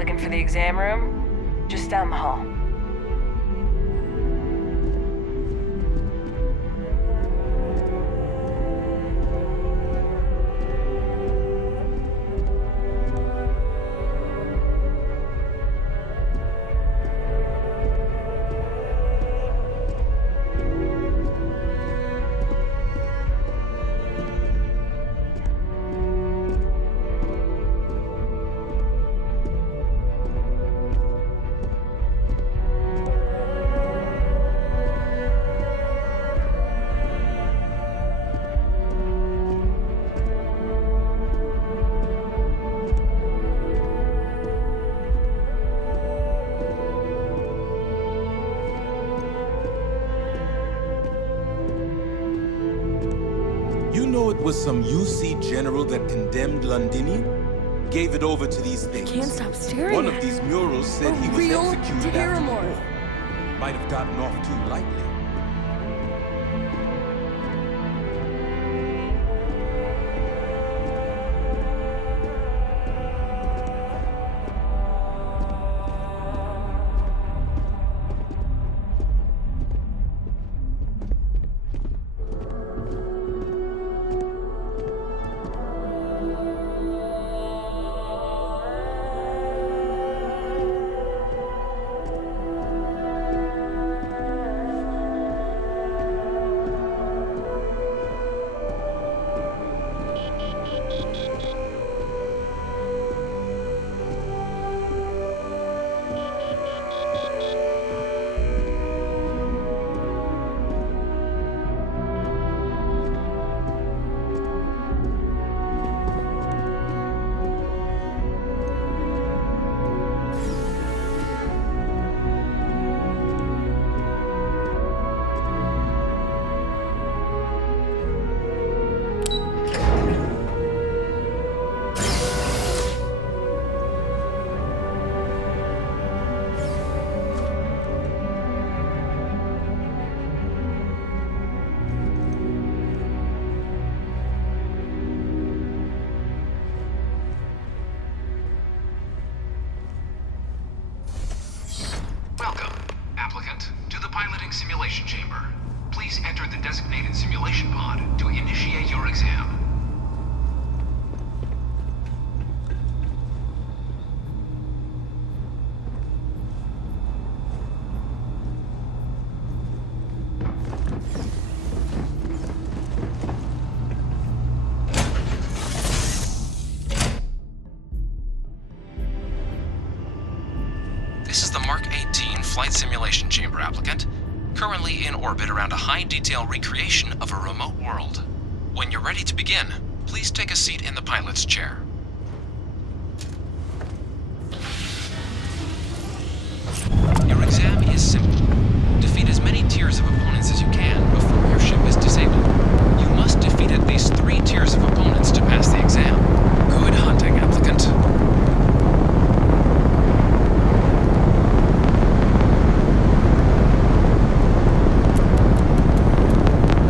looking for the exam room? Just down the hall. You know it was some UC general that condemned Londinium? Gave it over to these things. Can't stop staring. One of these murals said he was real executed after the Terramorph. war. Might have gotten off too lightly. Welcome, applicant, to the piloting simulation chamber. Please enter the designated simulation pod to initiate your exam. This is the Mark 18 Flight Simulation Chamber, applicant. Currently in orbit around a high-detail recreation of a remote world. When you're ready to begin, please take a seat in the pilot's chair. Your exam is simple. Defeat as many tiers of opponents as you can before your ship is disabled. You must defeat at least 3 tiers of opponents to pass the exam. Good hunting, applicant.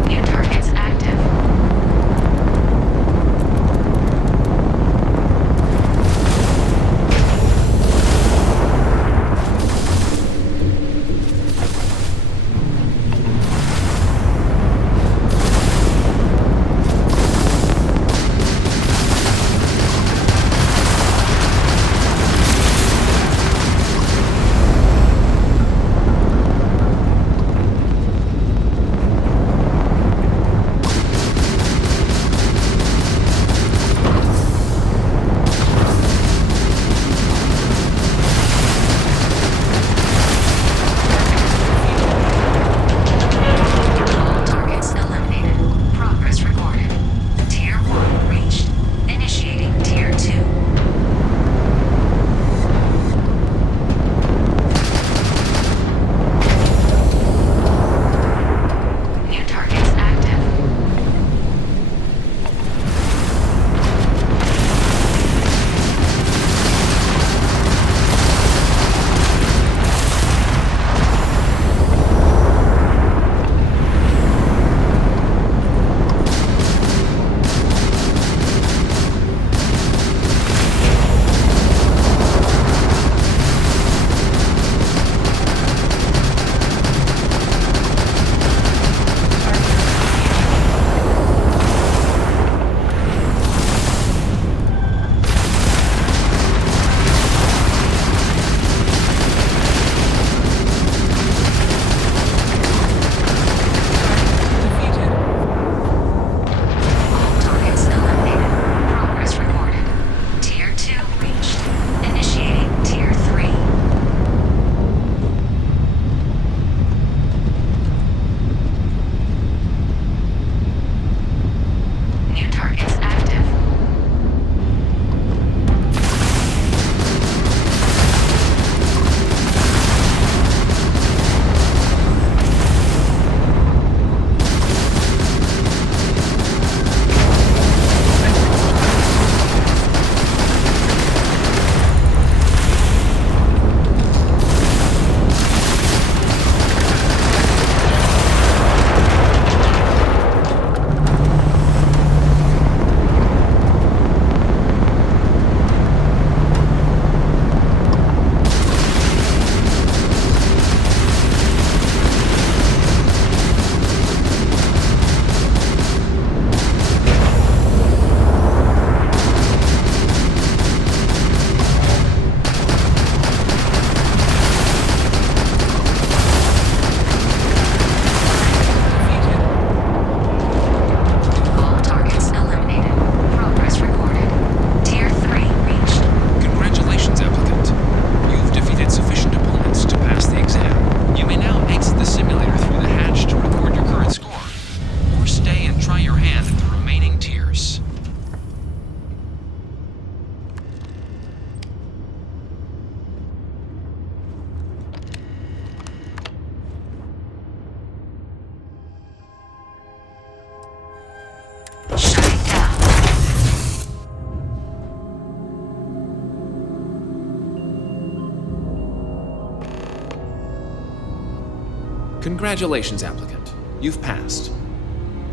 New targets active. Congratulations, applicant. You've passed.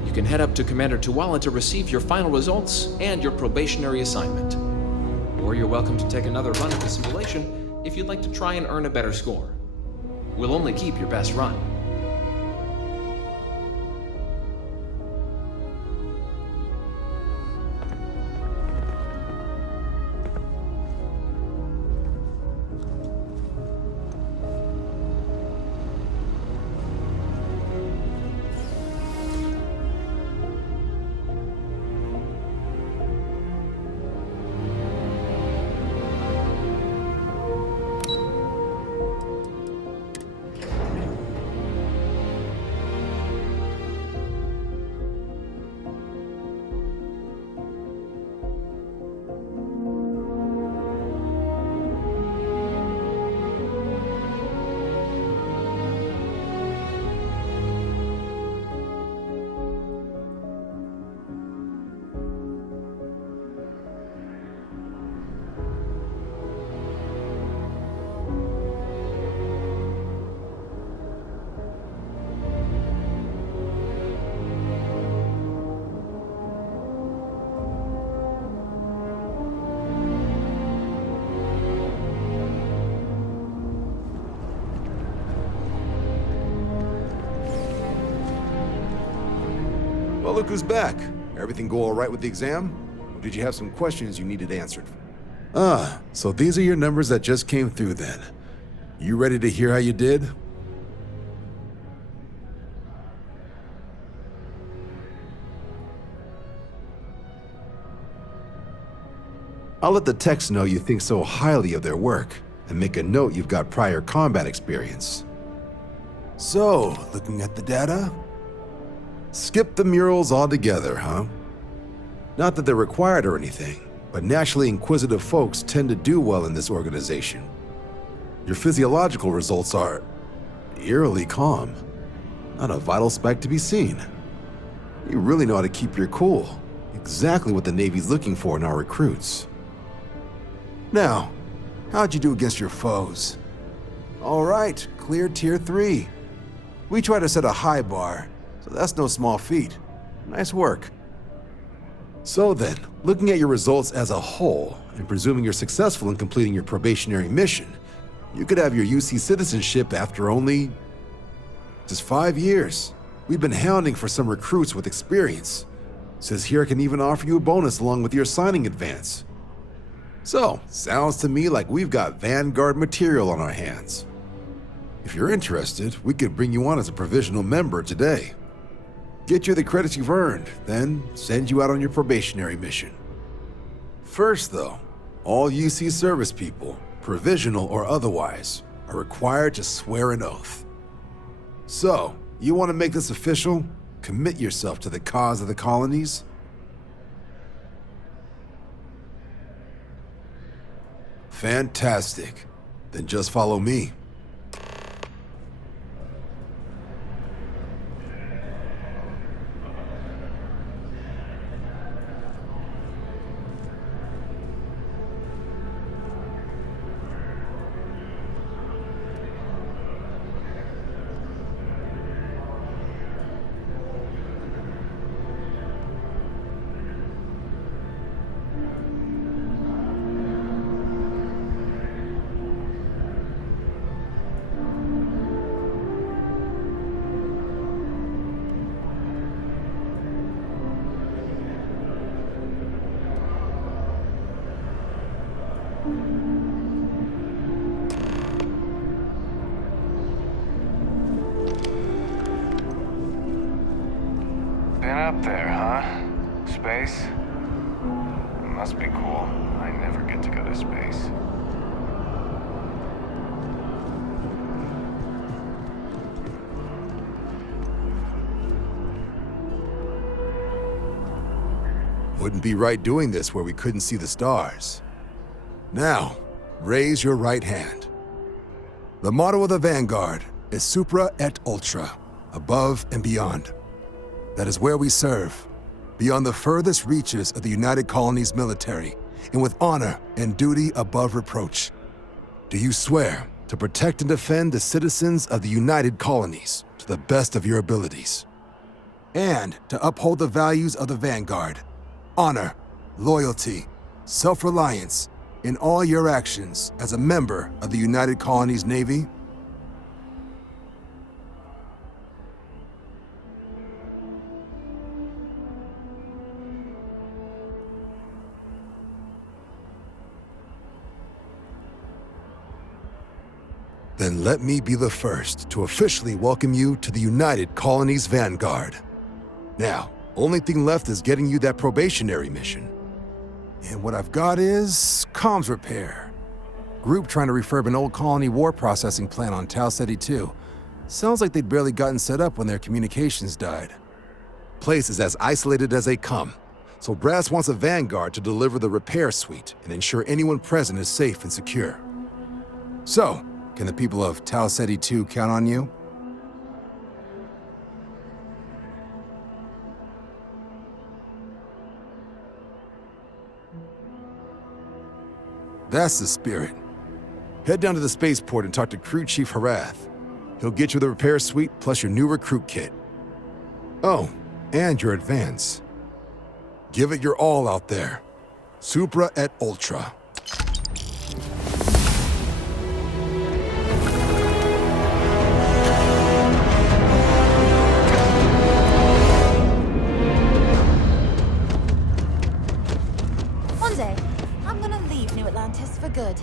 You can head up to Commander Tuwala to receive your final results and your probationary assignment. Or you're welcome to take another run at the simulation if you'd like to try and earn a better score. We'll only keep your best run. Well, look who's back. Everything go all right with the exam? Or did you have some questions you needed answered? Ah, so these are your numbers that just came through then. You ready to hear how you did? I'll let the techs know you think so highly of their work, and make a note you've got prior combat experience. So, looking at the data? Skip the murals altogether, huh? Not that they're required or anything, but naturally inquisitive folks tend to do well in this organization. Your physiological results are eerily calm. Not a vital speck to be seen. You really know how to keep your cool. Exactly what the Navy's looking for in our recruits. Now, how'd you do against your foes? All right, clear Tier 3. We try to set a high bar, so that's no small feat. Nice work. So then, looking at your results as a whole, and presuming you're successful in completing your probationary mission, you could have your UC citizenship after only just 5 years. We've been hounding for some recruits with experience. Says here I can even offer you a bonus along with your signing advance. So, sounds to me like we've got Vanguard material on our hands. If you're interested, we could bring you on as a provisional member today. Get you the credits you've earned, then send you out on your probationary mission. First though, all UC service people, provisional or otherwise, are required to swear an oath. So, you want to make this official? Commit yourself to the cause of the colonies? Fantastic. Then just follow me. Been up there, huh? Space? Must be cool. I never get to go to space. Wouldn't be right doing this where we couldn't see the stars. Now, raise your right hand. The motto of the Vanguard is Supra et Ultra, above and beyond. That is where we serve, beyond the furthest reaches of the United Colonies military, and with honor and duty above reproach. Do you swear to protect and defend the citizens of the United Colonies to to the best of your abilities. And to uphold the values of the Vanguard. Honor, loyalty, self-reliance in all your actions as a member of the United Colonies Navy. Then let me be the first to officially welcome you to the United Colonies Vanguard. Now, only thing left is getting you that probationary mission. And what I've got is comms repair. Group trying to refurb an old colony war processing plant on Tau Ceti 2. Sounds like they'd barely gotten set up when their communications died. Place is as isolated as they come, so Brass wants a Vanguard to deliver the repair suite and ensure anyone present is safe and secure. So, can the people of Tau Ceti 2 count on you? That's the spirit. Head down to the spaceport and talk to Crew Chief Harath. He'll get you the repair suite plus your new recruit kit. Oh, and your advance. Give it your all out there. Supra et Ultra. One day, I'm gonna leave New Atlantis for good.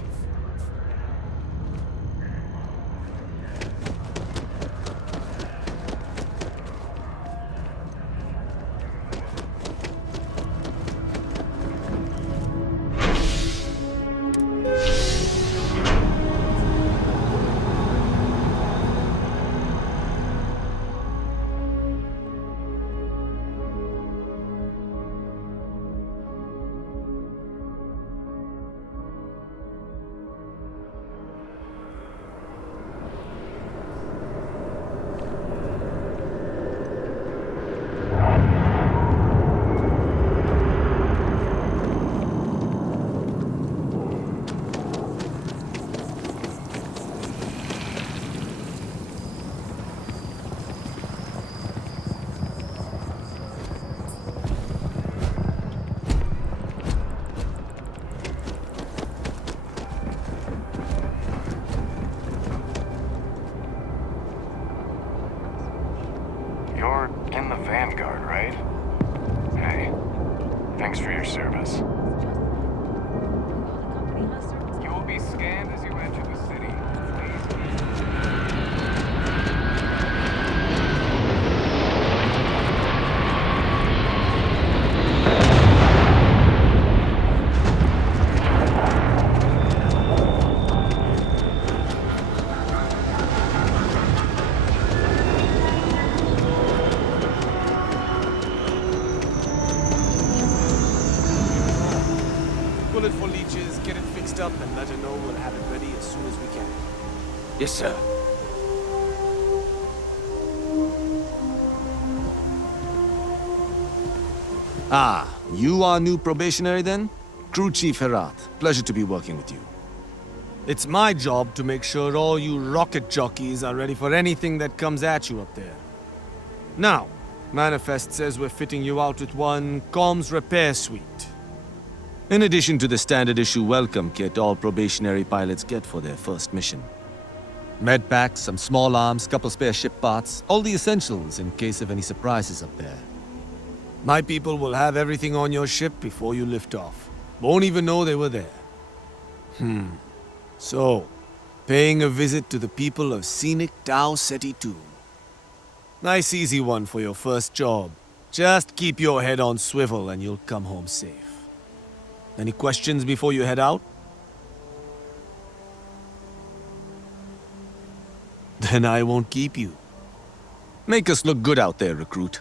You're in the Vanguard, right? Hey, thanks for your service. You will be scanned as you enter the city. Bullet for leeches, get it fixed up, and let her know we'll have it ready as soon as we can. Yes, sir. Ah, you are new probationary then? Crew Chief Herat, pleasure to be working with you. It's my job to make sure all you rocket jockeys are ready for anything that comes at you up there. Now, Manifest says we're fitting you out with one comms repair suite. In addition to the standard issue welcome kit all probationary pilots get for their first mission. Med packs, some small arms, couple spare ship parts, all the essentials in case of any surprises up there. My people will have everything on your ship before you lift off. Won't even know they were there. So, paying a visit to the people of scenic Tau Ceti 2. Nice easy one for your first job. Just keep your head on swivel and you'll come home safe. Any questions before you head out? Then I won't keep you. Make us look good out there, recruit.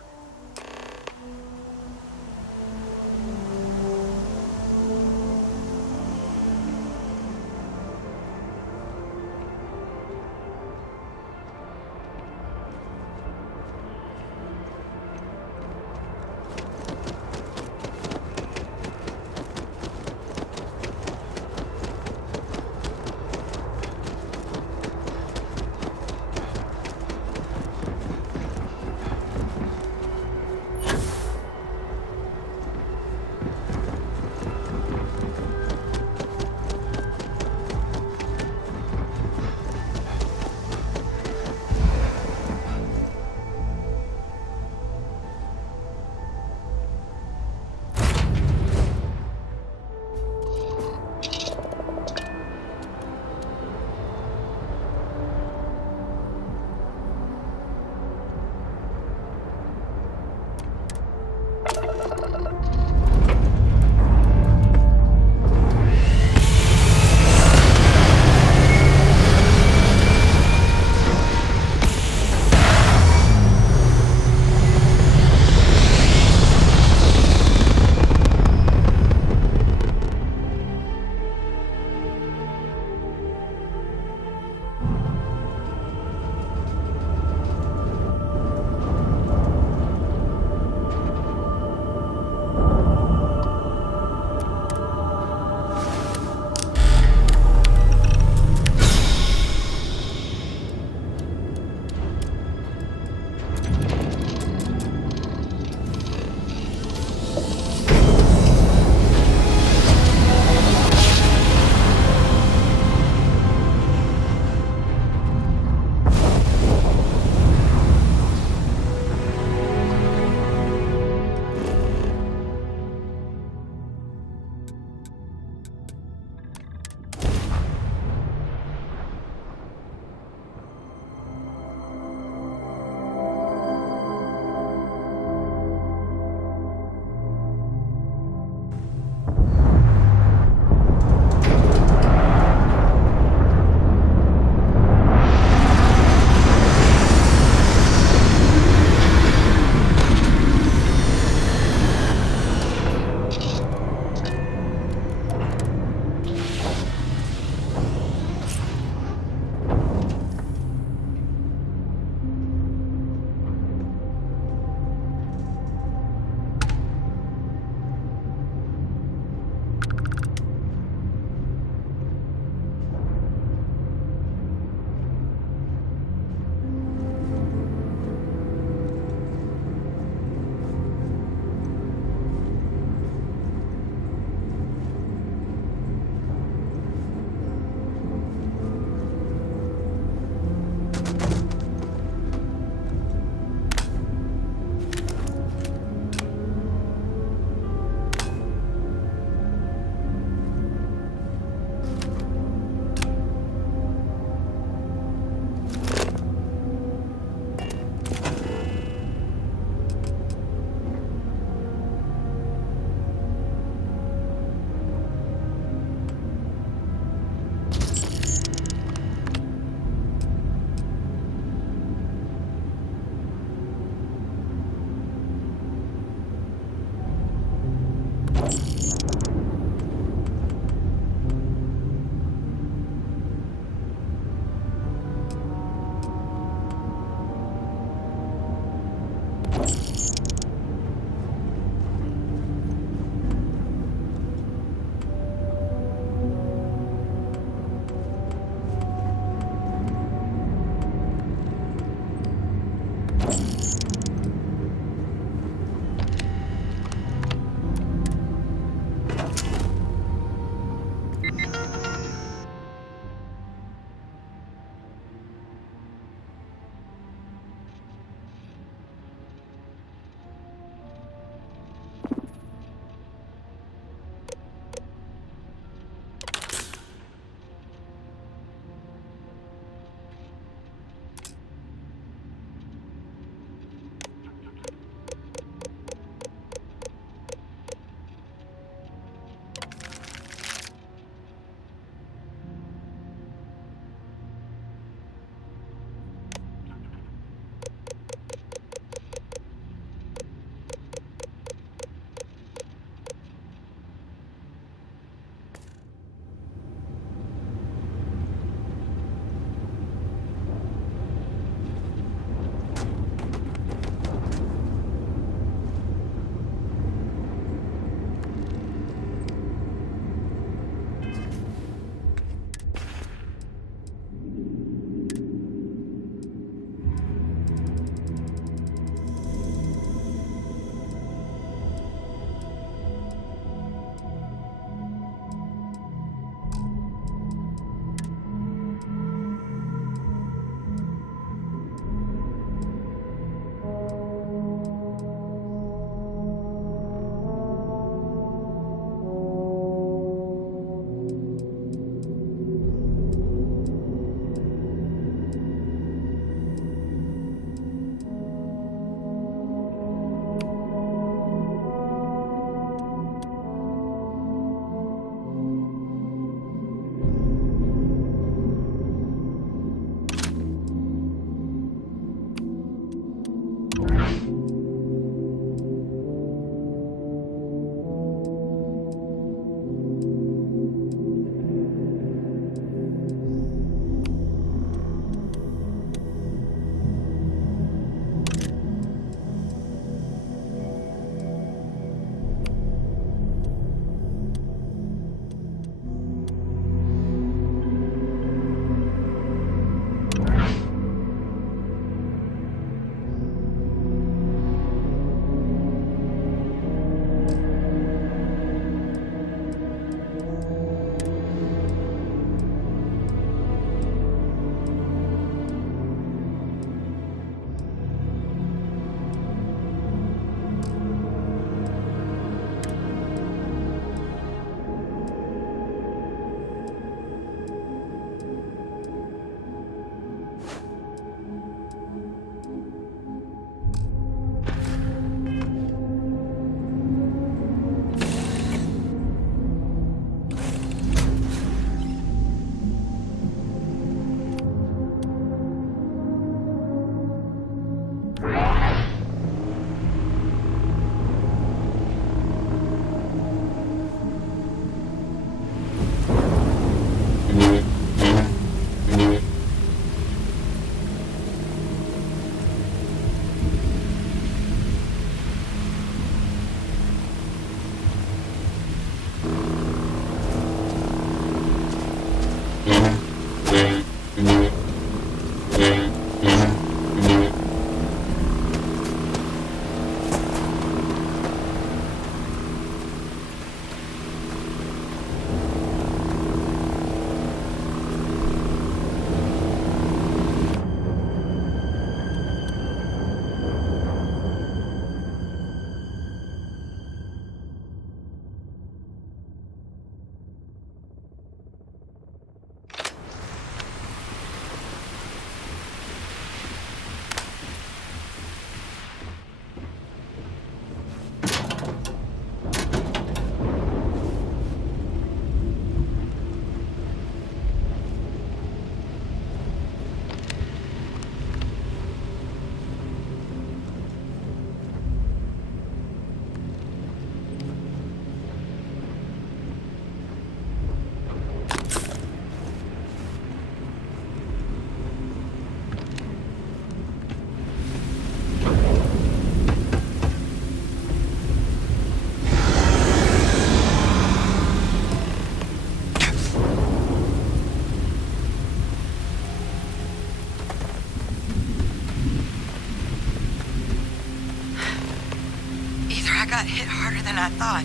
got hit harder than I thought.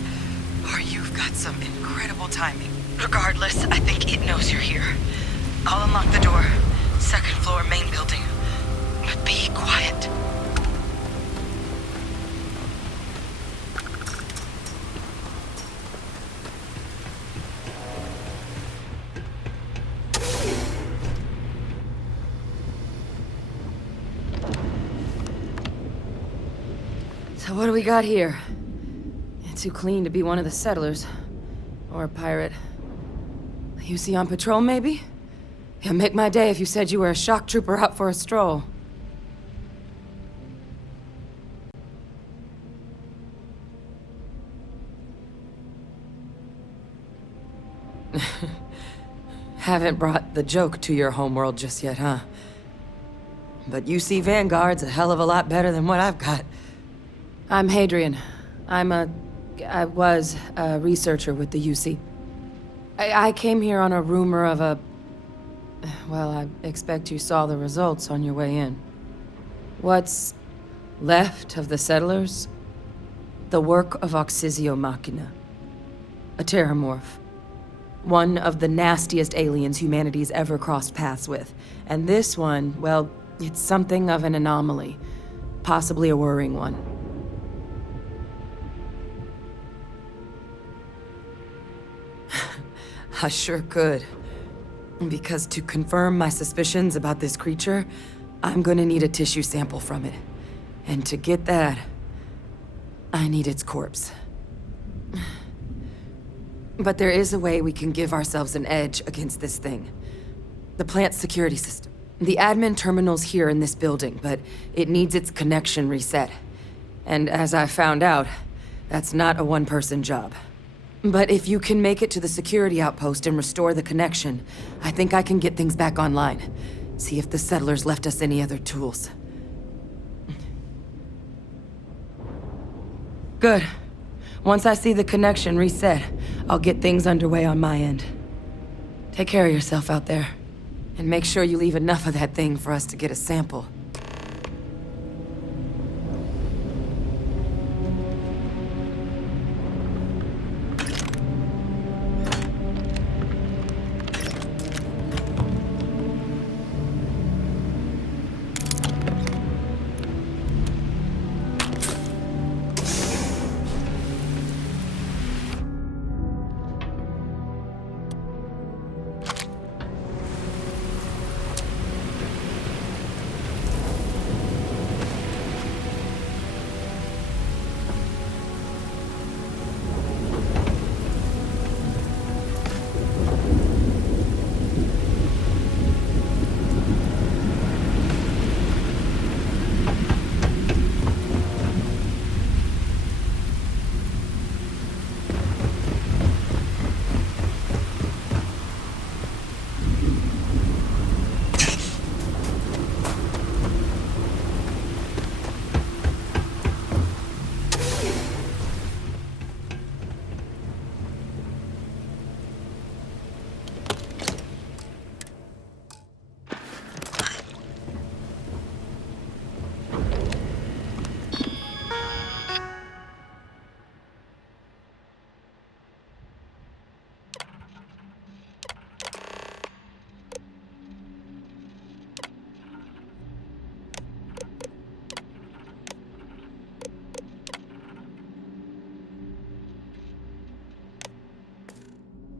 Or you've got some incredible timing. Regardless, I think it knows you're here. I'll unlock the door. Second floor, main building. But be quiet. So what do we got here? Too clean to be one of the settlers. Or a pirate. You see on patrol, maybe? Yeah, make my day if you said you were a shock trooper out for a stroll. Haven't brought the joke to your homeworld just yet, huh? But UC Vanguard's a hell of a lot better than what I've got. I'm Hadrian. I was a researcher with the UC. I came here on a rumor of a... Well, I expect you saw the results on your way in. What's left of the settlers? The work of Oxysio Machina. A terramorph. One of the nastiest aliens humanity's ever crossed paths with. And this one, well, it's something of an anomaly. Possibly a worrying one. I sure could. Because to confirm my suspicions about this creature, I'm gonna need a tissue sample from it. And to get that, I need its corpse. But there is a way we can give ourselves an edge against this thing. The plant's security system. The admin terminal's here in this building, but it needs its connection reset. And as I found out, that's not a one-person job. But if you can make it to the security outpost and restore the connection, I think I can get things back online. See if the settlers left us any other tools. Good. Once I see the connection reset, I'll get things underway on my end. Take care of yourself out there. And make sure you leave enough of that thing for us to get a sample.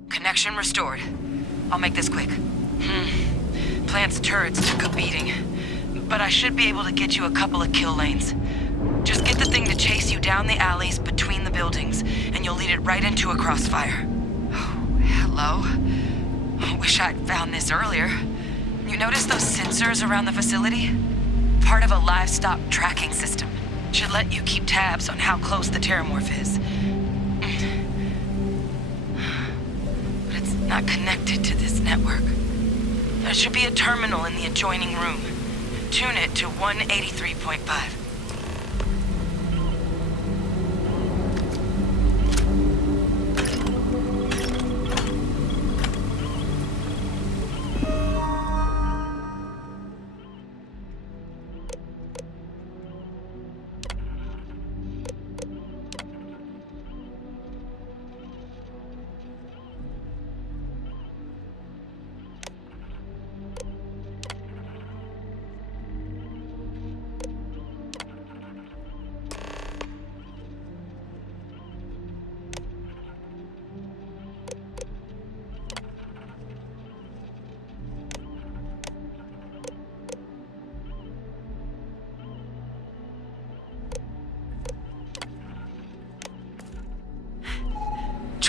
Connection restored. I'll make this quick. Plant's turrets took a beating, but I should be able to get you a couple of kill lanes. Just get the thing to chase you down the alleys between the buildings, and you'll lead it right into a crossfire. Oh, hello. I wish I'd found this earlier. You notice those sensors around the facility? Part of a livestock tracking system. Should let you keep tabs on how close the terramorph is. Not connected to this network. There should be a terminal in the adjoining room. Tune it to 183.5.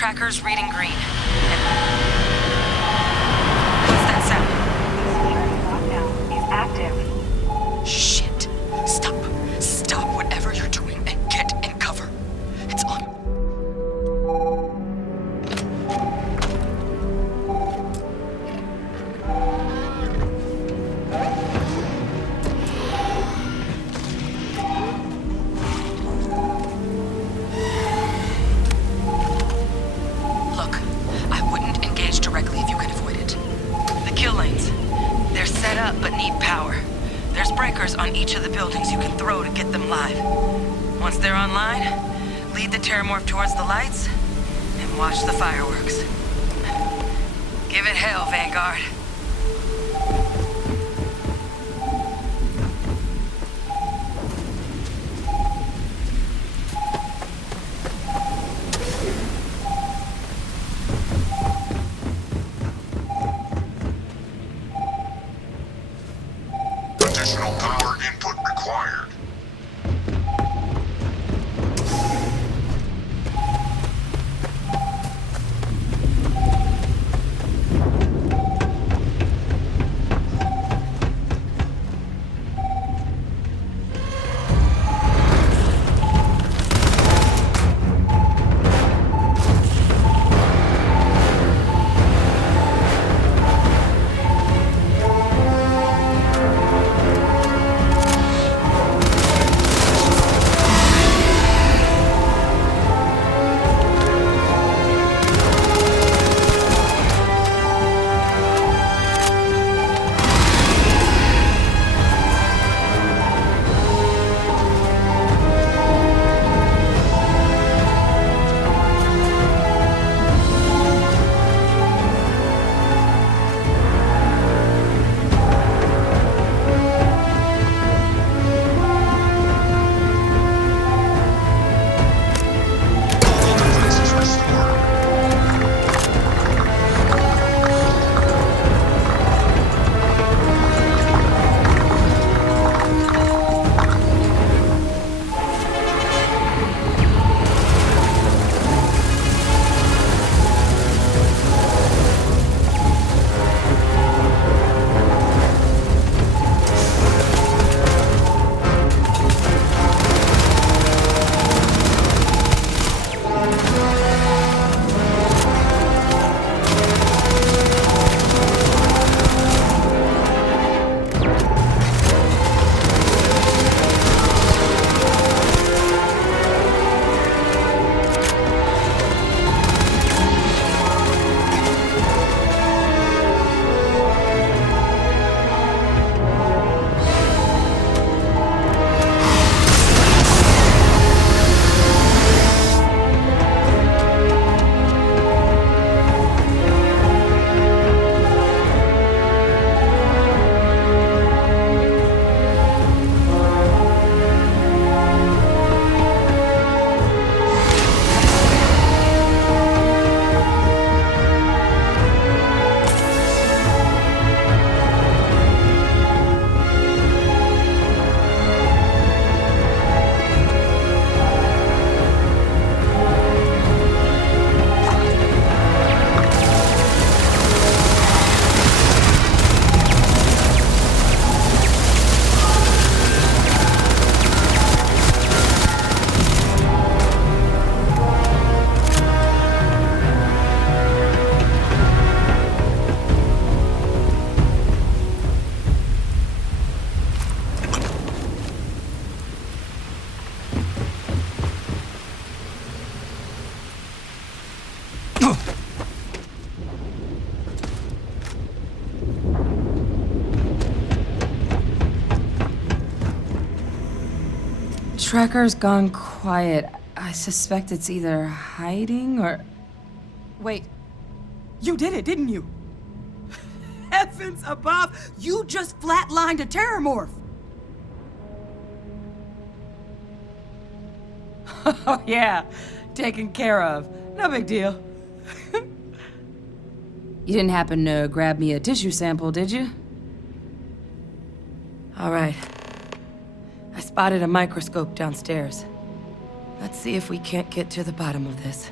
Tracker's reading green. What's that sound? He's active. Shit. Stop. Stop whatever you're doing and get in cover. It's on. Look, I wouldn't engage directly if you can avoid it. The kill lanes. They're set up but need power. There's breakers on each of the buildings you can throw to get them live. Once they're online, lead the Terramorph towards the lights and watch the fireworks. Give it hell, Vanguard. Additional power input required. Devices restored. Tracker's gone quiet. I suspect it's either hiding or... Wait. You did it, didn't you? Heavens above! You just flatlined a Terramorph! Oh, yeah. Taken care of. No big deal. You didn't happen to grab me a tissue sample, did you? All right. I spotted a microscope downstairs. Let's see if we can't get to the bottom of this.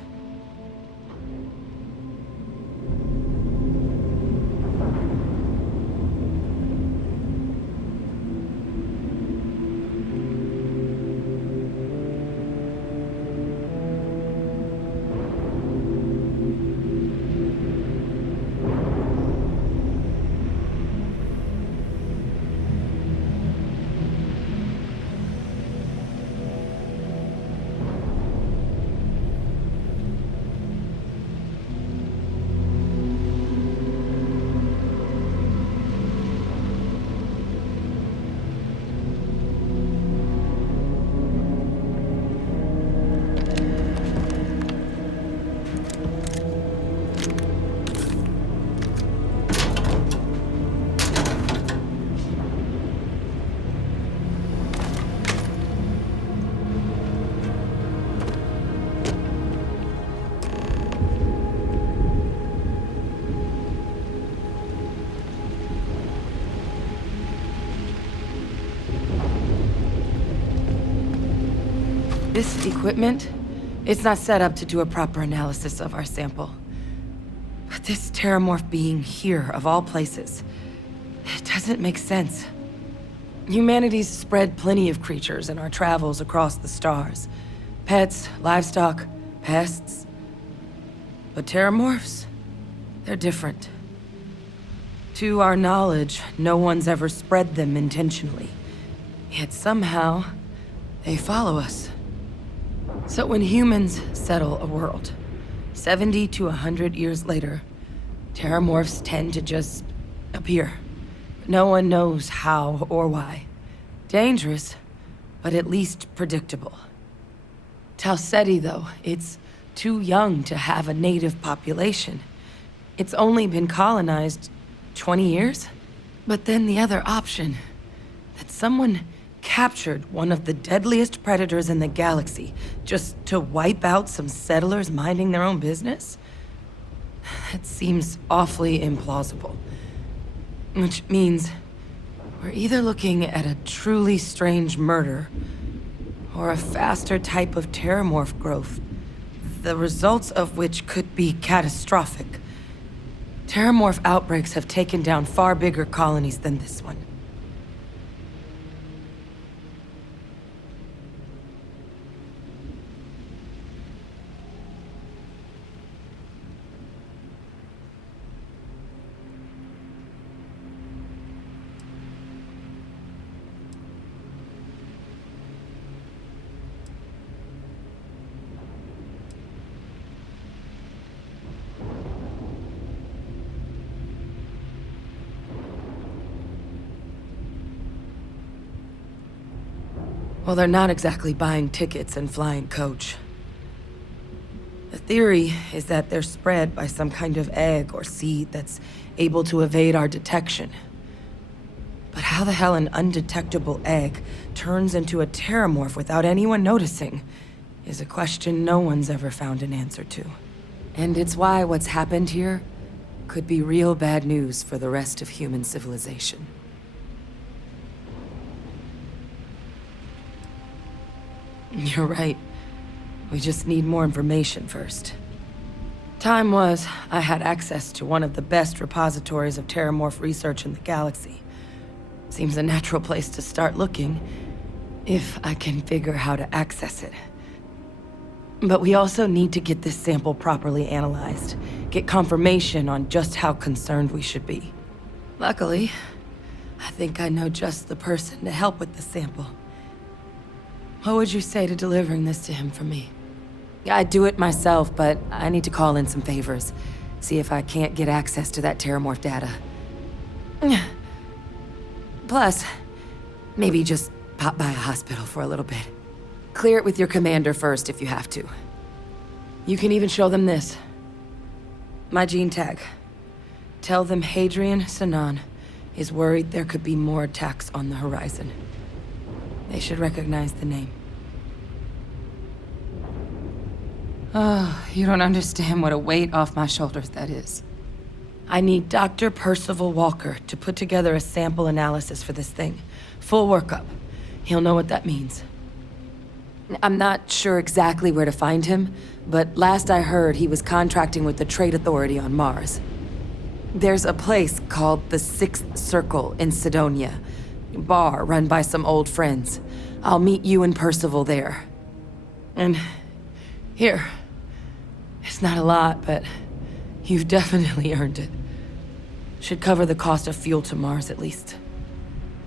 This equipment, it's not set up to do a proper analysis of our sample. But this terramorph being here, of all places, it doesn't make sense. Humanity's spread plenty of creatures in our travels across the stars. Pets, livestock, pests. But terramorphs, they're different. To our knowledge, no one's ever spread them intentionally. Yet somehow, they follow us. So when humans settle a world, 70 to 100 years later, terramorphs tend to just appear. No one knows how or why. Dangerous, but at least predictable. Tau Ceti, though, it's too young to have a native population. It's only been colonized 20 years? But then the other option, that someone captured one of the deadliest predators in the galaxy just to wipe out some settlers minding their own business? That seems awfully implausible. Which means we're either looking at a truly strange murder or a faster type of terramorph growth, the results of which could be catastrophic. Terramorph outbreaks have taken down far bigger colonies than this one. Well, they're not exactly buying tickets and flying coach. The theory is that they're spread by some kind of egg or seed that's able to evade our detection. But how the hell an undetectable egg turns into a terramorph without anyone noticing is a question no one's ever found an answer to. And it's why what's happened here could be real bad news for the rest of human civilization. You're right. We just need more information first. Time was, I had access to one of the best repositories of terramorph research in the galaxy. Seems a natural place to start looking, if I can figure how to access it. But we also need to get this sample properly analyzed, get confirmation on just how concerned we should be. Luckily, I think I know just the person to help with the sample. What would you say to delivering this to him for me? I'd do it myself, but I need to call in some favors. See if I can't get access to that terramorph data. Plus, maybe just pop by a hospital for a little bit. Clear it with your commander first if you have to. You can even show them this. My gene tag. Tell them Hadrian Sinan is worried there could be more attacks on the horizon. They should recognize the name. Oh, you don't understand what a weight off my shoulders that is. I need Dr. Percival Walker to put together a sample analysis for this thing. Full workup. He'll know what that means. I'm not sure exactly where to find him, but last I heard he was contracting with the Trade Authority on Mars. There's a place called the Sixth Circle in Sidonia. Bar run by some old friends. I'll meet you and Percival there. And here. It's not a lot, but you've definitely earned it. Should cover the cost of fuel to Mars at least.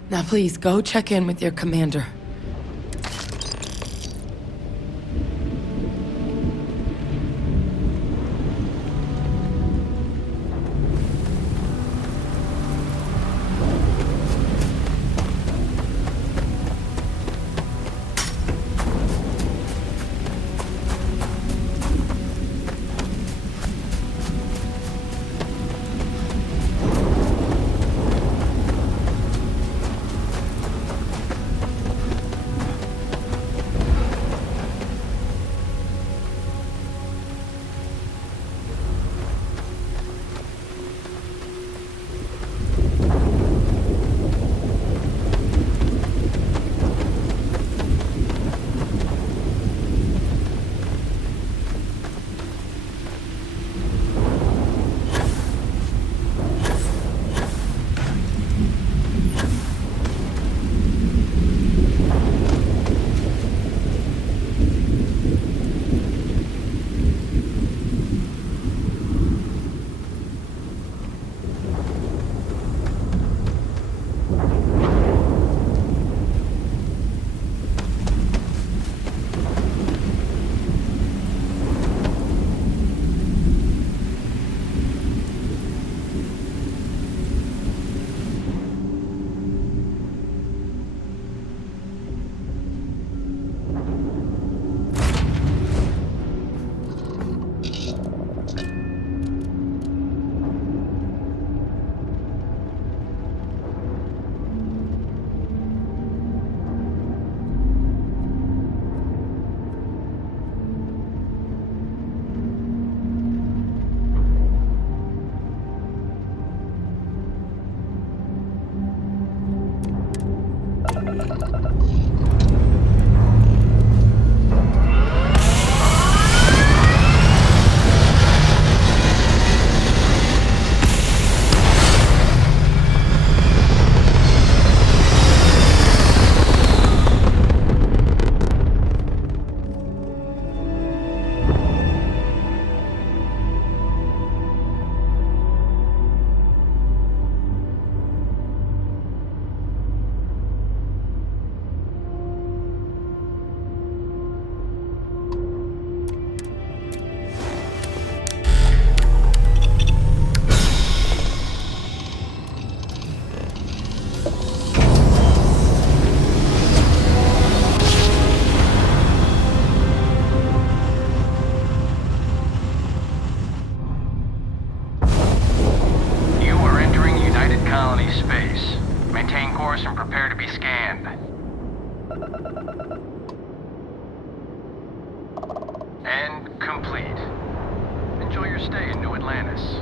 Now please, go check in with your commander. You are entering United Colony space. Maintain course and prepare to be scanned. And complete. Enjoy your stay in New Atlantis.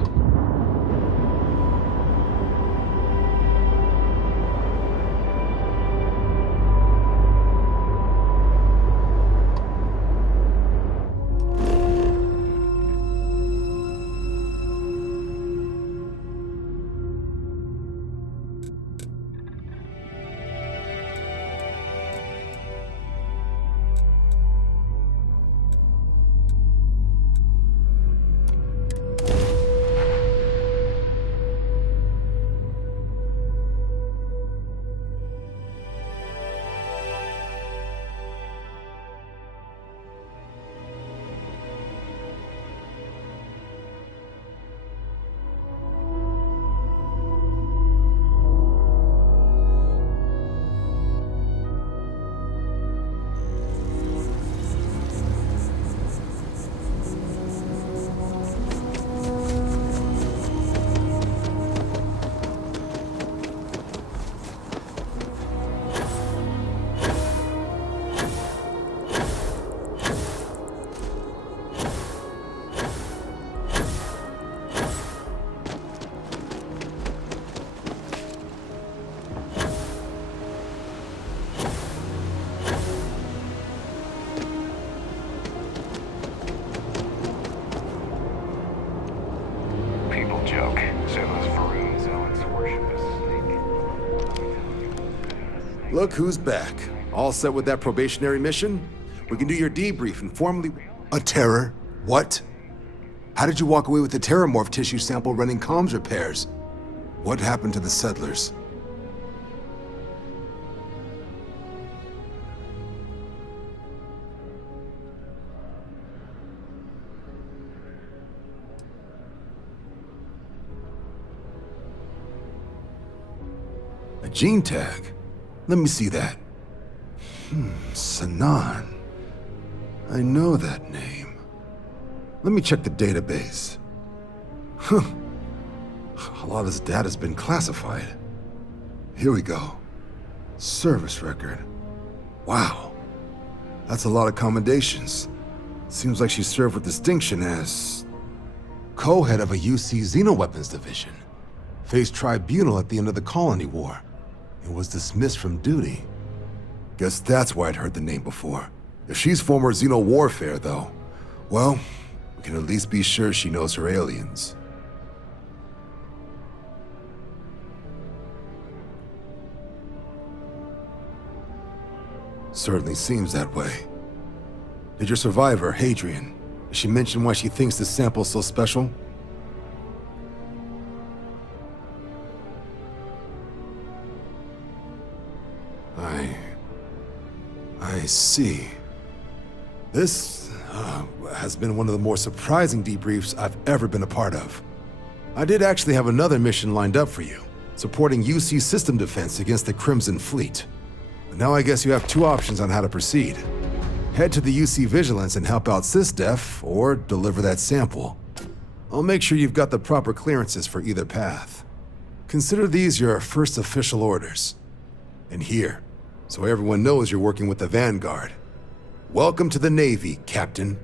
People joke. So those Faroon zones worship a snake. Look who's back. All set with that probationary mission? We can do your debrief and formally... A terror? What? How did you walk away with the terramorph tissue sample running comms repairs? What happened to the settlers? A gene tag? Let me see that. Sanan. I know that name. Let me check the database. Huh. A lot of this data's been classified. Here we go. Service record. Wow. That's a lot of commendations. Seems like she served with distinction as co-head of a UC Xenoweapons division. Faced tribunal at the end of the Colony War. And was dismissed from duty. Guess that's why I'd heard the name before. If she's former Xeno warfare, though, well, we can at least be sure she knows her aliens. Certainly seems that way. Did your survivor, Hadrian, did she mention why she thinks this sample's so special? I see. This has been one of the more surprising debriefs I've ever been a part of. I did actually have another mission lined up for you, supporting UC system defense against the Crimson Fleet. But now I guess you have two options on how to proceed. Head to the UC Vigilance and help out SysDef, or deliver that sample. I'll make sure you've got the proper clearances for either path. Consider these your first official orders. And here, so everyone knows you're working with the Vanguard. Welcome to the Navy, Captain.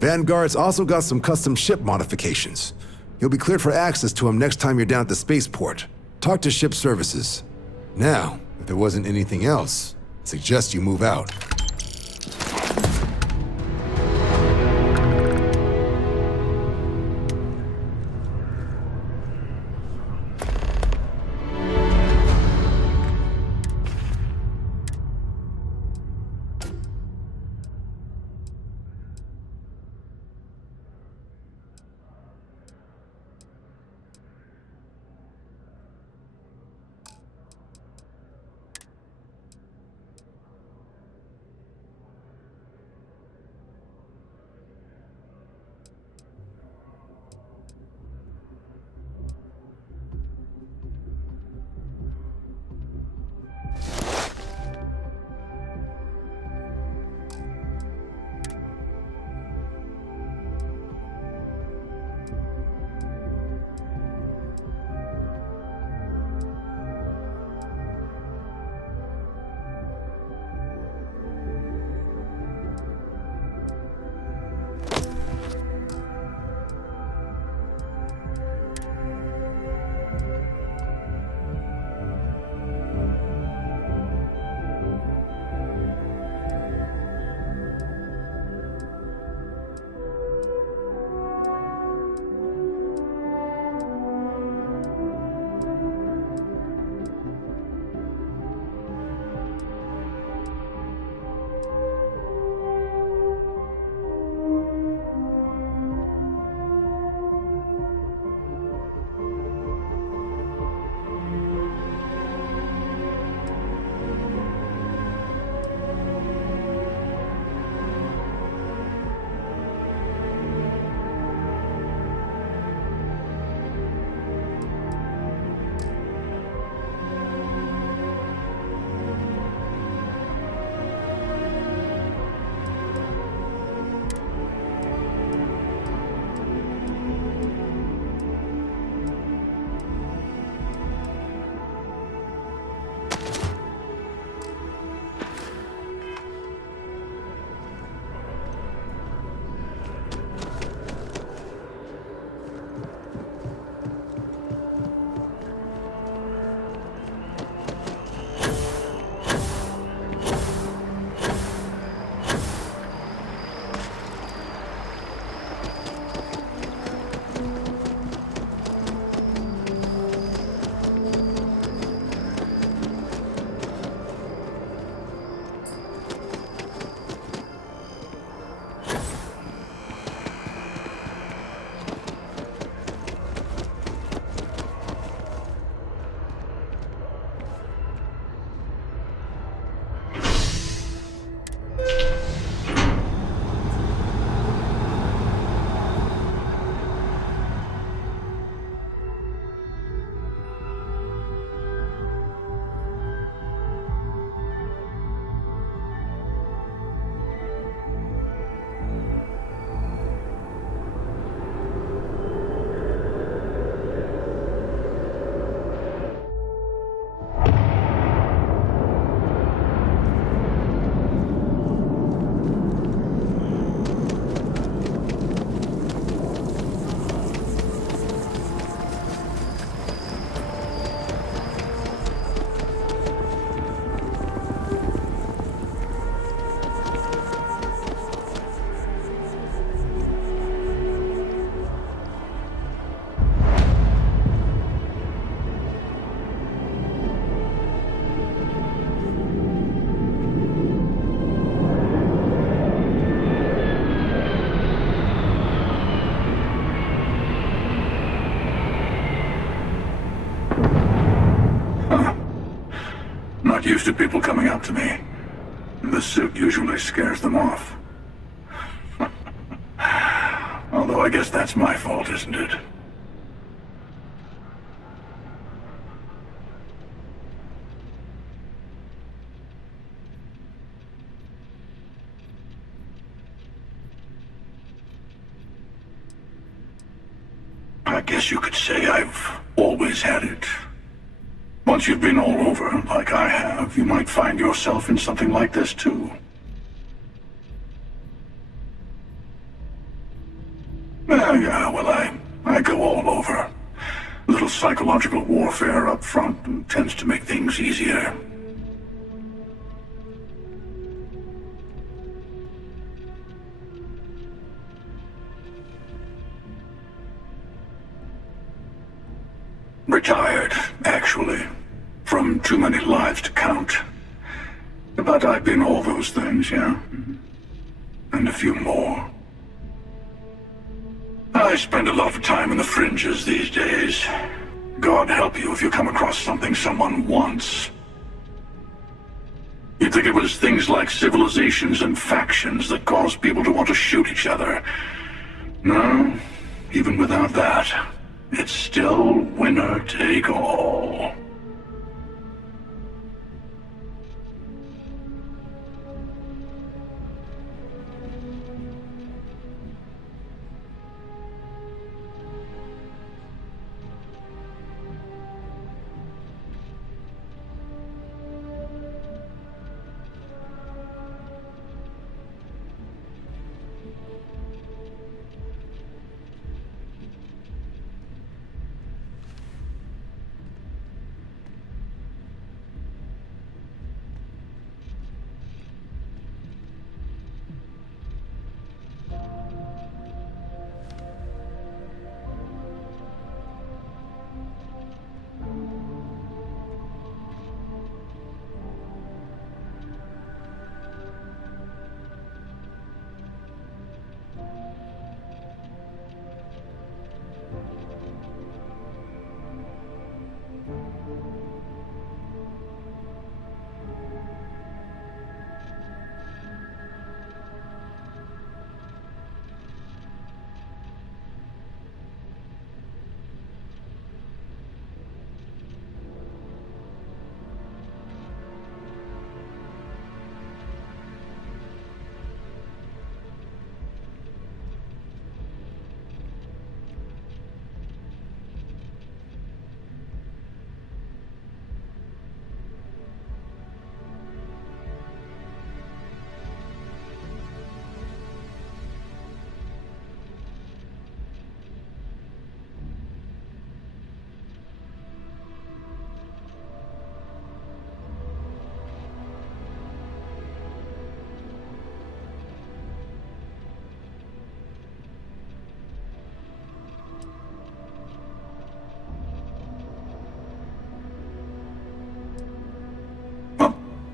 Vanguard's also got some custom ship modifications. You'll be cleared for access to them next time you're down at the spaceport. Talk to ship services. Now, if there wasn't anything else, Suggest you move out. Not used to people coming up to me. The suit usually scares them off. Although I guess that's my fault, isn't it? I guess you could say I've always had it. Once you've been all over, like I have, you might find yourself in something like this too. Yeah, well, I go all over. A little psychological warfare up front tends to make things easier. been all those things, yeah? And a few more. I spend a lot of time in the fringes these days. God help you if you come across something someone wants. You'd think it was things like civilizations and factions that cause people to want to shoot each other. No, even without that, it's still winner take all.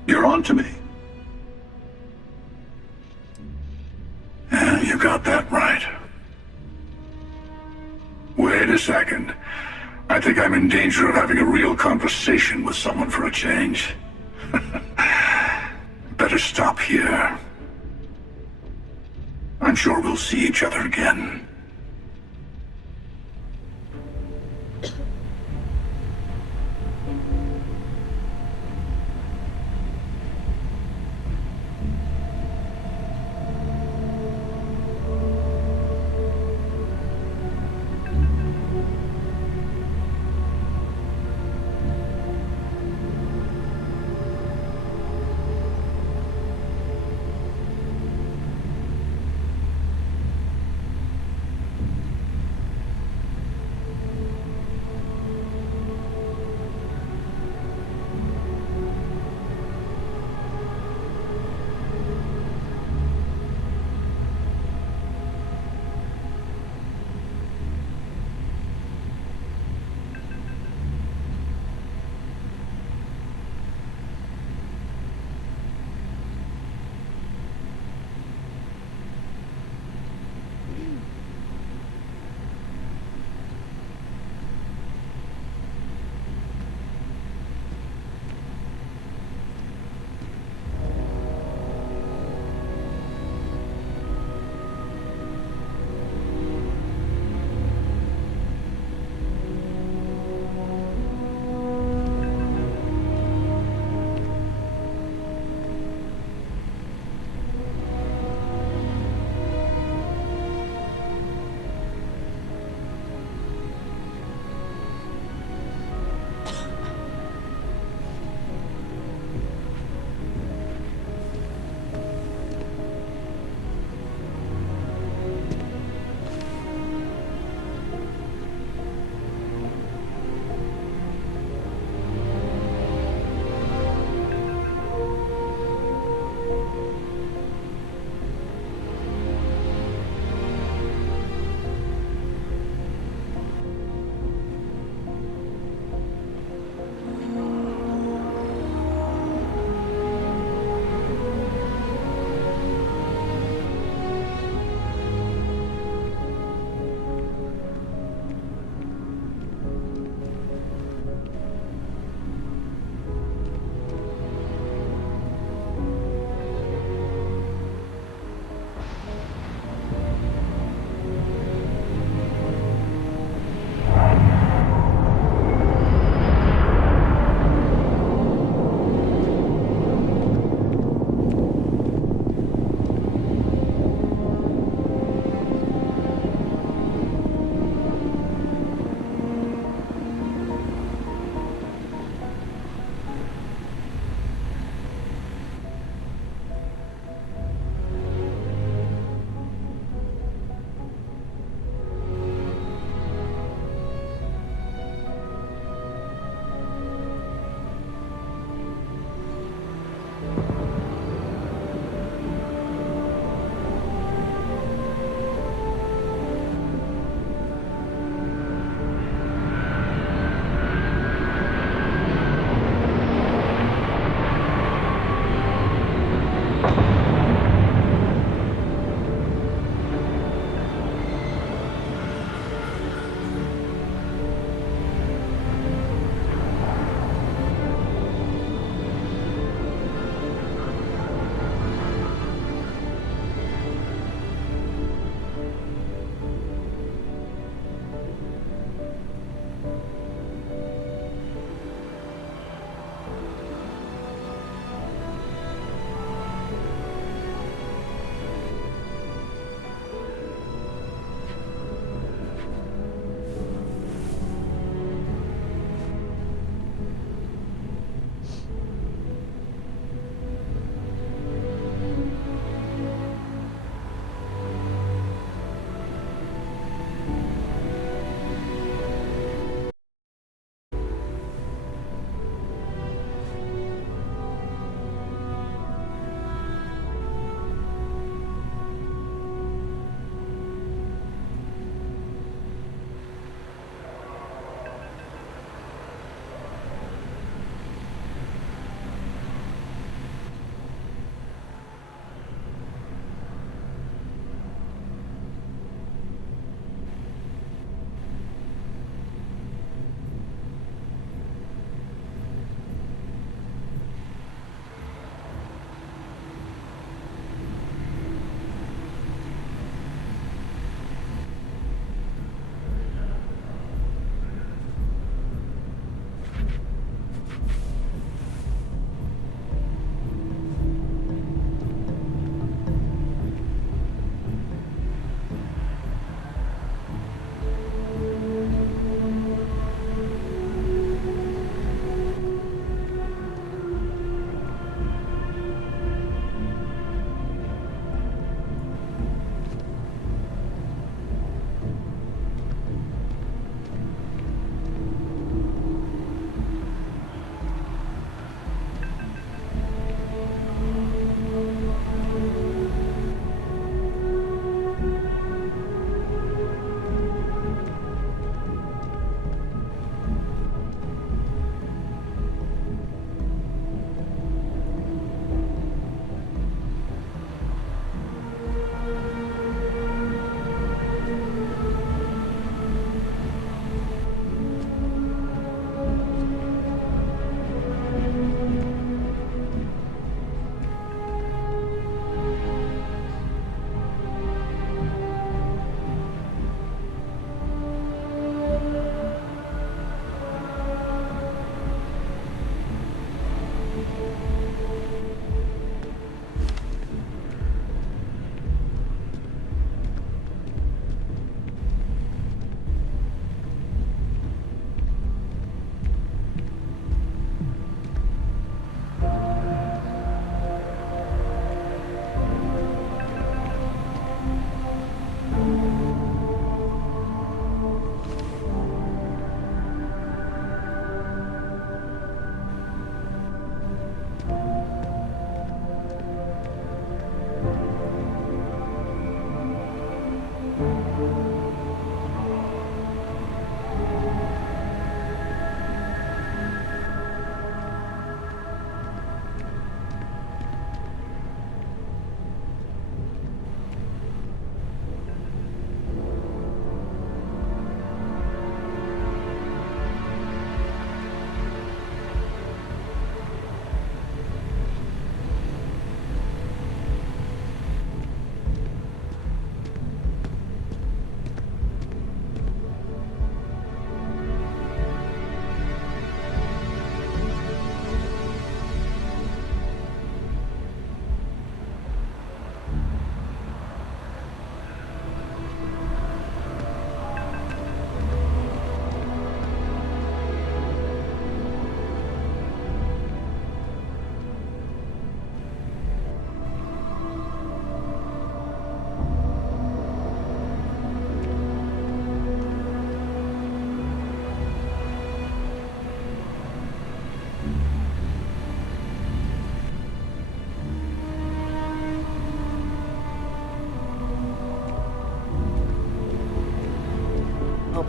You're on to me. Yeah, you got that right. Wait a second. I think I'm in danger of having a real conversation with someone for a change. Better stop here. I'm sure we'll see each other again.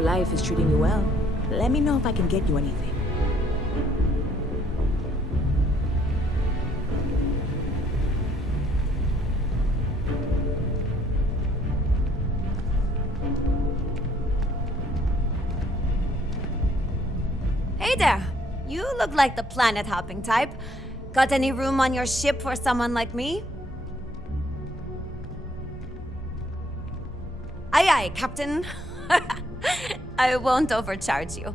life is treating you well. Let me know if I can get you anything. Hey there! You look like the planet-hopping type. Got any room on your ship for someone like me? Aye aye, Captain. I won't overcharge you.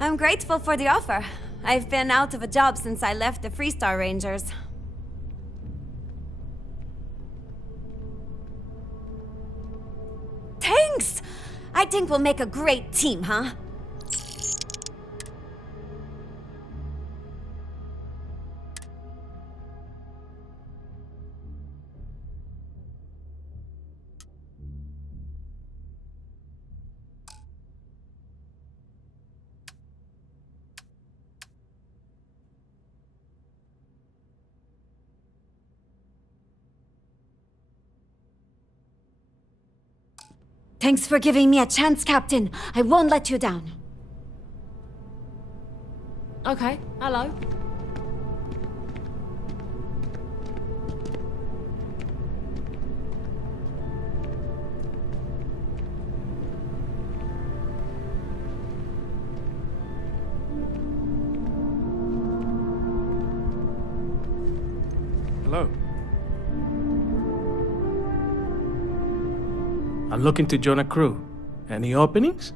I'm grateful for the offer. I've been out of a job since I left the Freestar Rangers. Thanks! I think we'll make a great team, huh? Thanks for giving me a chance, Captain. I won't let you down. Okay, hello. Hello. I'm looking to join a crew. Any openings?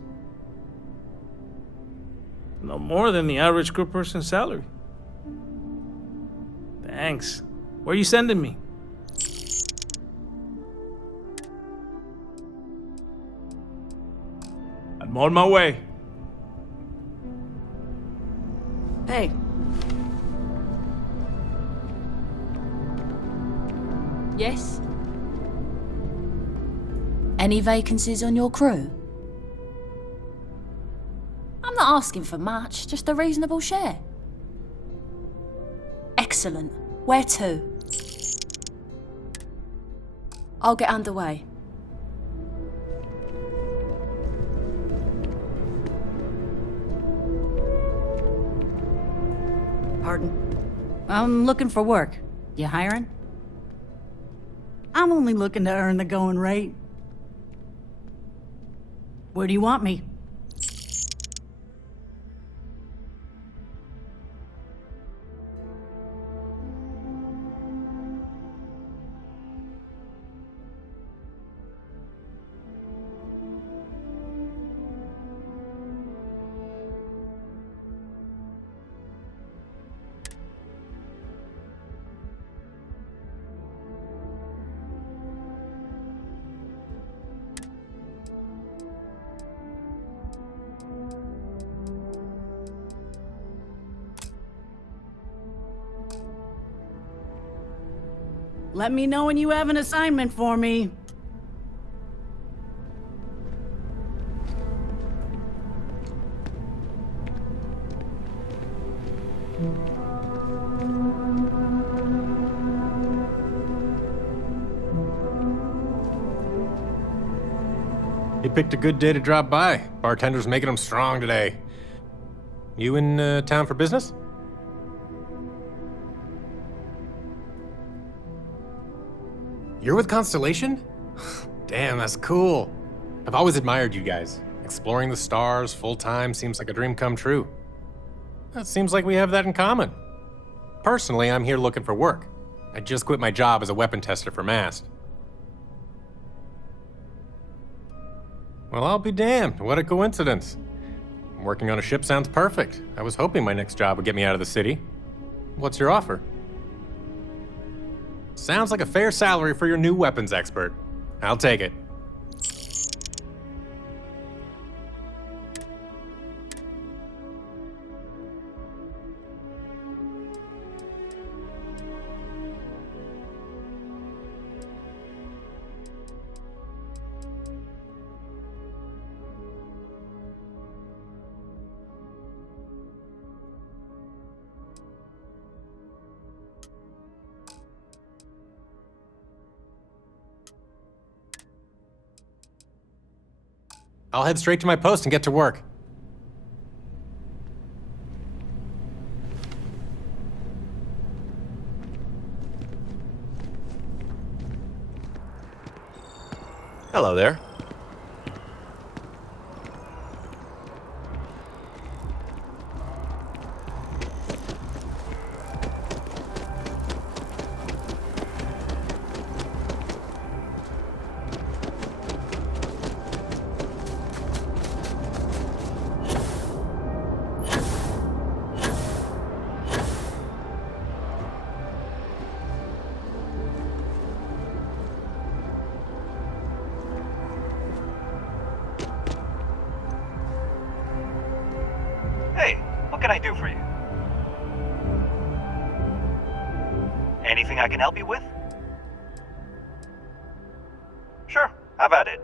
No more than the average crew person's salary. Thanks. Where are you sending me? I'm on my way. Hey. Yes? Any vacancies on your crew? I'm not asking for much, just a reasonable share. Excellent. Where to? I'll get underway. Pardon? I'm looking for work. You hiring? I'm only looking to earn the going rate. Where do you want me? Let me know when you have an assignment for me. He picked a good day to drop by. Bartender's making him strong today. You in town for business? You're with Constellation? Damn, that's cool. I've always admired you guys. Exploring the stars full-time seems like a dream come true. It seems like we have that in common. Personally, I'm here looking for work. I just quit my job as a weapon tester for Mast. Well, I'll be damned. What a coincidence. Working on a ship sounds perfect. I was hoping my next job would get me out of the city. What's your offer? Sounds like a fair salary for your new weapons expert. I'll take it. I'll head straight to my post and get to work. Hello there. Hey, what can I do for you? Anything I can help you with? Sure, have at it.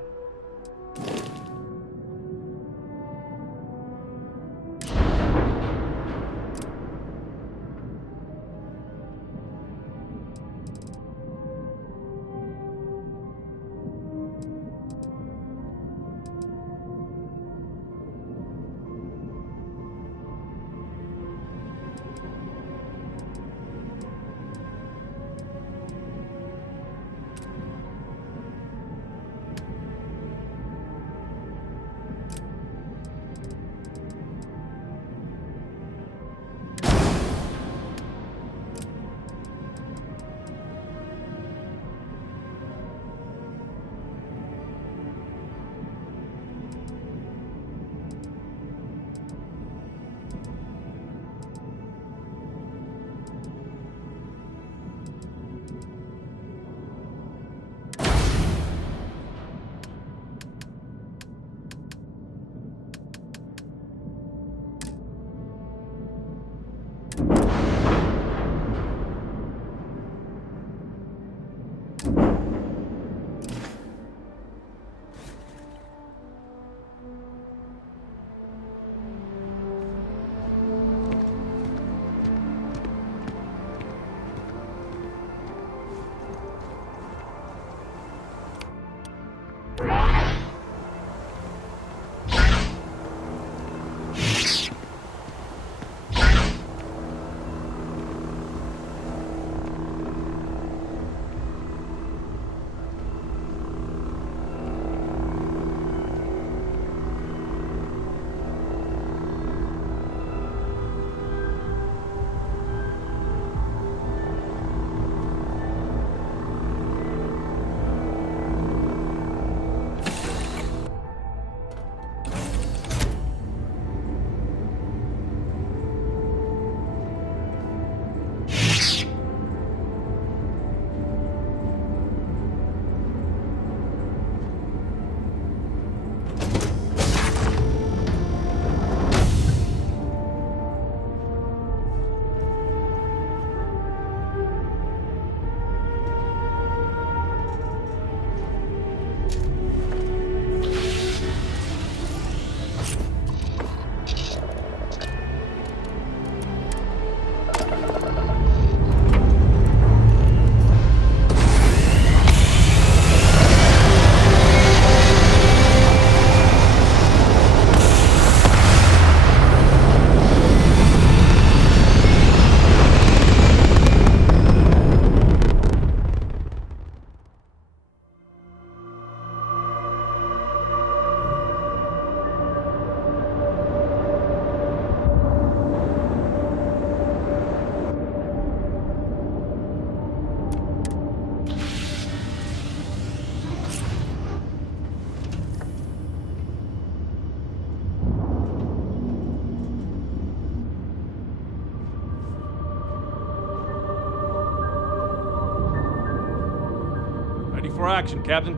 For action, Captain.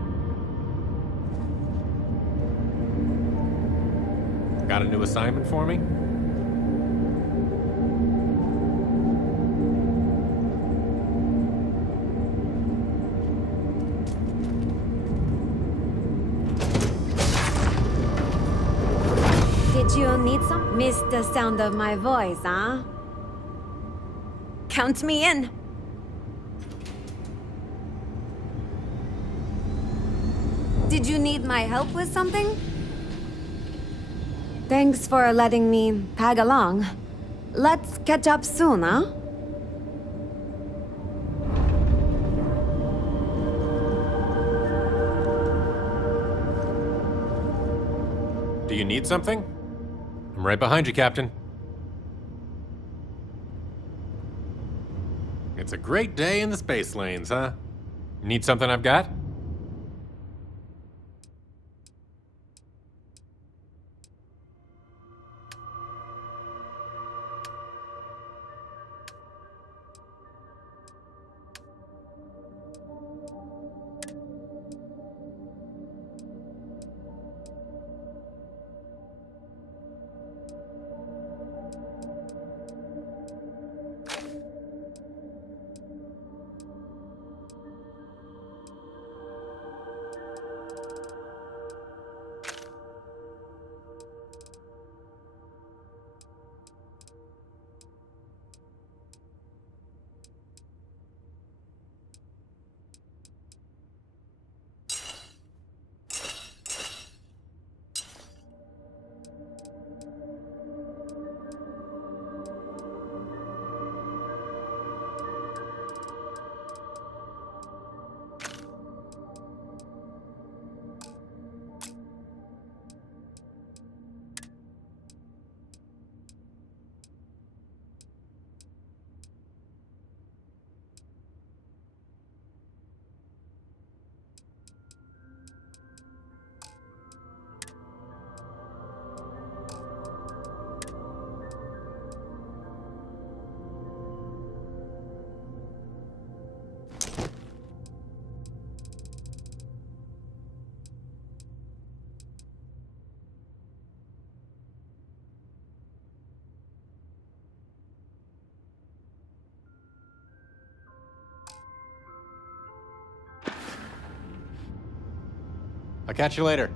Got a new assignment for me? Did you need some? Miss the sound of my voice, huh? Count me in. Did you need my help with something? Thanks for letting me tag along. Let's catch up soon, huh? Do you need something? I'm right behind you, Captain. It's a great day in the space lanes, huh? Need something I've got? I'll catch you later.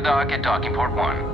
to dock at docking port 1.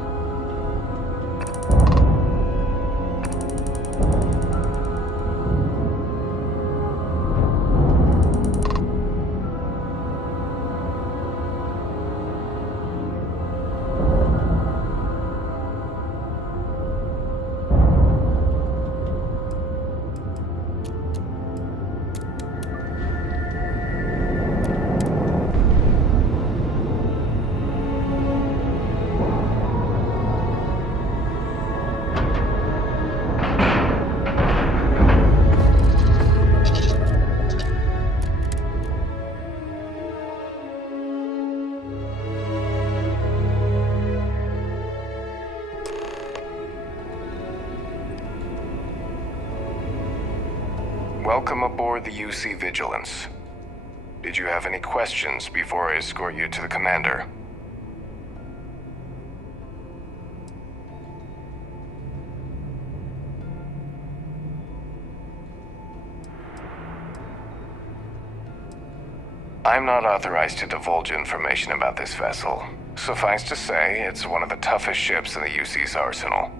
Welcome aboard the UC Vigilance. Did you have any questions before I escort you to the commander? I'm not authorized to divulge information about this vessel. Suffice to say, it's one of the toughest ships in the UC's arsenal.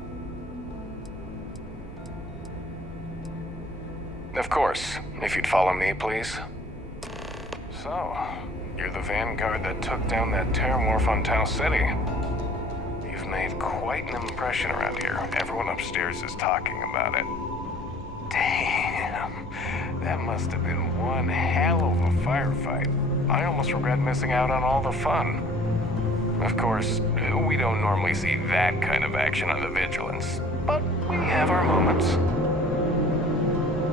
Of course, if you'd follow me, please. So, you're the vanguard that took down that terramorph on Tau City. You've made quite an impression around here. Everyone upstairs is talking about it. Damn, that must have been one hell of a firefight. I almost regret missing out on all the fun. Of course, we don't normally see that kind of action on the Vigilance, but we have our moments.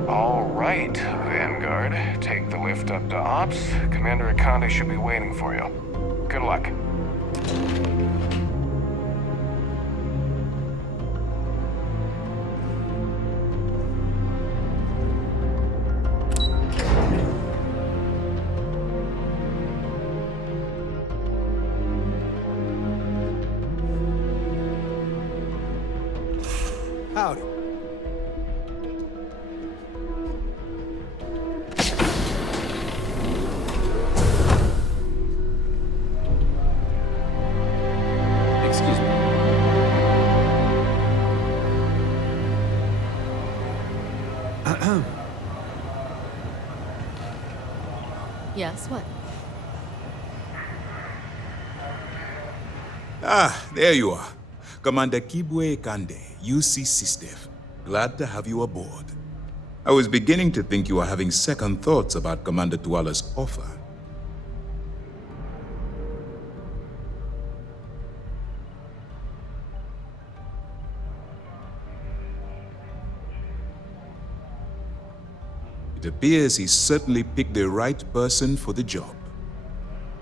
All right, Vanguard. Take the lift up to Ops. Commander Akande should be waiting for you. Good luck. Howdy. Excuse me. Yes, what? Ah, there you are. Commander Kibwe Kande, UC SysDev. Glad to have you aboard. I was beginning to think you were having second thoughts about Commander Tuala's offer. It appears he certainly picked the right person for the job.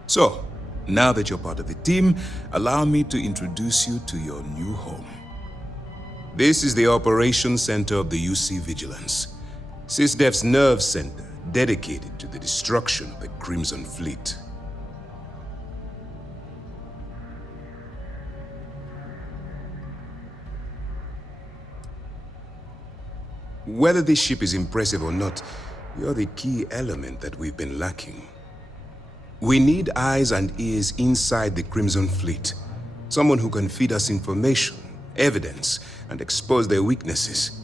So, now that you're part of the team, allow me to introduce you to your new home. This is the Operations Center of the UC Vigilance, SysDev's nerve center dedicated to the destruction of the Crimson Fleet. Whether this ship is impressive or not, you're the key element that we've been lacking. We need eyes and ears inside the Crimson Fleet. Someone who can feed us information, evidence, and expose their weaknesses.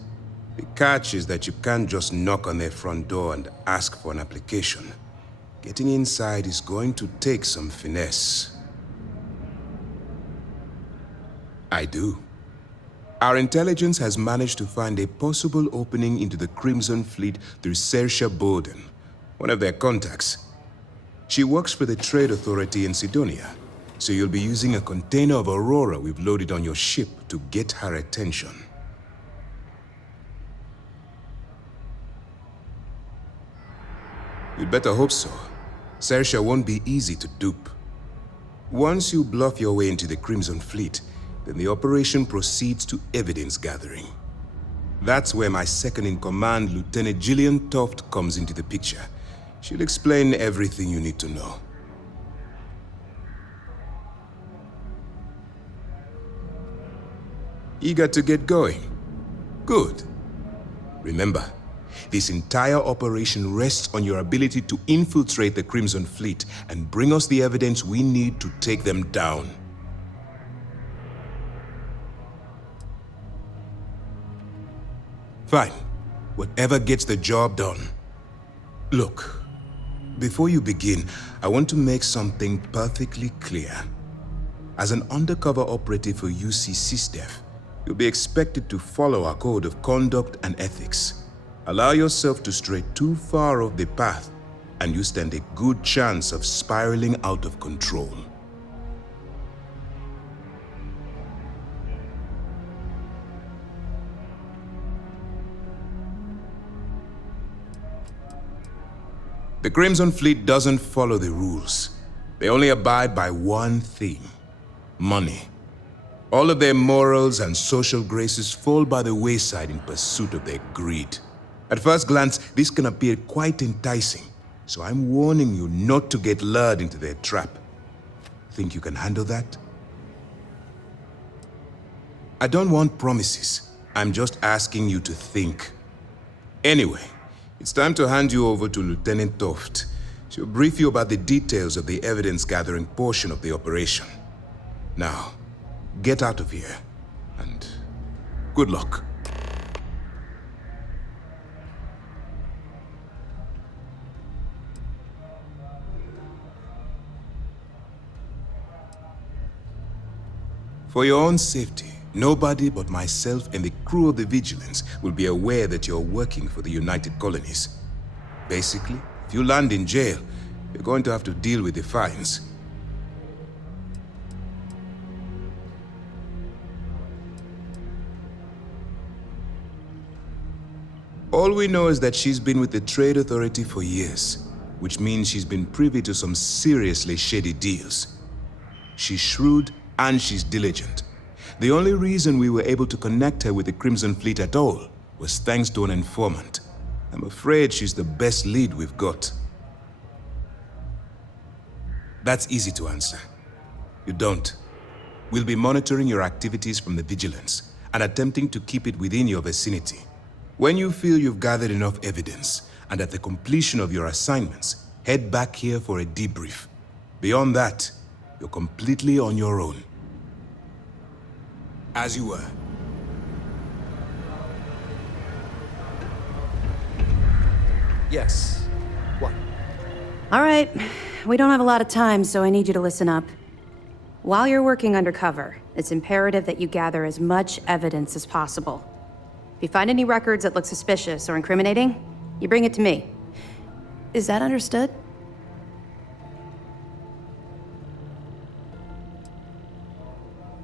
The catch is that you can't just knock on their front door and ask for an application. Getting inside is going to take some finesse. I do. Our intelligence has managed to find a possible opening into the Crimson Fleet through Saoirse Bowden, one of their contacts. She works for the Trade Authority in Sidonia, so you'll be using a container of Aurora we've loaded on your ship to get her attention. You'd better hope so. Saoirse won't be easy to dupe. Once you bluff your way into the Crimson Fleet, then the operation proceeds to evidence gathering. That's where my second-in-command, Lieutenant Gillian Toft, comes into the picture. She'll explain everything you need to know. Eager to get going? Good. Remember, this entire operation rests on your ability to infiltrate the Crimson Fleet and bring us the evidence we need to take them down. Fine. Whatever gets the job done. Look, before you begin, I want to make something perfectly clear. As an undercover operative for UC SysDef, you'll be expected to follow our code of conduct and ethics. Allow yourself to stray too far off the path, and you stand a good chance of spiraling out of control. The Crimson Fleet doesn't follow the rules. They only abide by one theme: money. All of their morals and social graces fall by the wayside in pursuit of their greed. At first glance, this can appear quite enticing, so I'm warning you not to get lured into their trap. Think you can handle that? I don't want promises. I'm just asking you to think. Anyway, it's time to hand you over to Lieutenant Toft. She'll brief you about the details of the evidence-gathering portion of the operation. Now, get out of here, and good luck. For your own safety, nobody but myself and the crew of the Vigilance will be aware that you're working for the United Colonies. Basically, if you land in jail, you're going to have to deal with the fines. All we know is that she's been with the Trade Authority for years, which means she's been privy to some seriously shady deals. She's shrewd and she's diligent. The only reason we were able to connect her with the Crimson Fleet at all was thanks to an informant. I'm afraid she's the best lead we've got. That's easy to answer. You don't. We'll be monitoring your activities from the Vigilance and attempting to keep it within your vicinity. When you feel you've gathered enough evidence, and at the completion of your assignments, head back here for a debrief. Beyond that, you're completely on your own. As you were. Yes. What? All right. We don't have a lot of time, so I need you to listen up. While you're working undercover, it's imperative that you gather as much evidence as possible. If you find any records that look suspicious or incriminating, you bring it to me. Is that understood?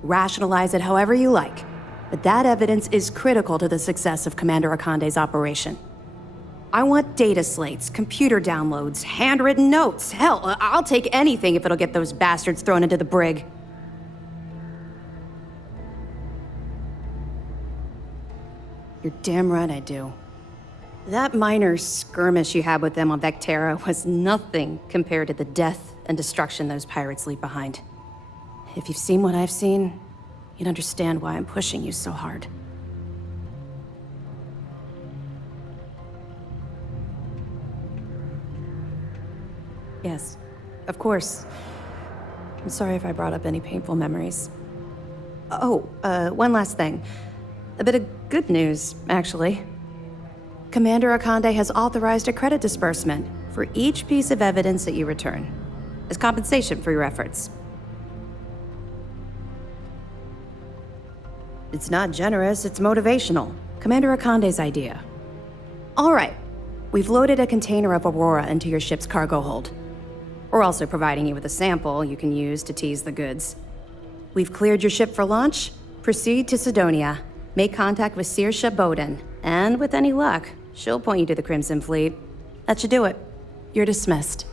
Rationalize it however you like, but that evidence is critical to the success of Commander Akande's operation. I want data slates, computer downloads, handwritten notes. Hell, I'll take anything if it'll get those bastards thrown into the brig. You're damn right I do. That minor skirmish you had with them on Vectera was nothing compared to the death and destruction those pirates leave behind. If you've seen what I've seen, you'd understand why I'm pushing you so hard. Yes, of course. I'm sorry if I brought up any painful memories. Oh, one last thing. A bit of good news, actually. Commander Akande has authorized a credit disbursement for each piece of evidence that you return, as compensation for your efforts. It's not generous, it's motivational. Commander Akande's idea. All right, we've loaded a container of Aurora into your ship's cargo hold. We're also providing you with a sample you can use to tease the goods. We've cleared your ship for launch. Proceed to Sidonia. Make contact with Saoirse Bowden, and with any luck, she'll point you to the Crimson Fleet. That should do it. You're dismissed.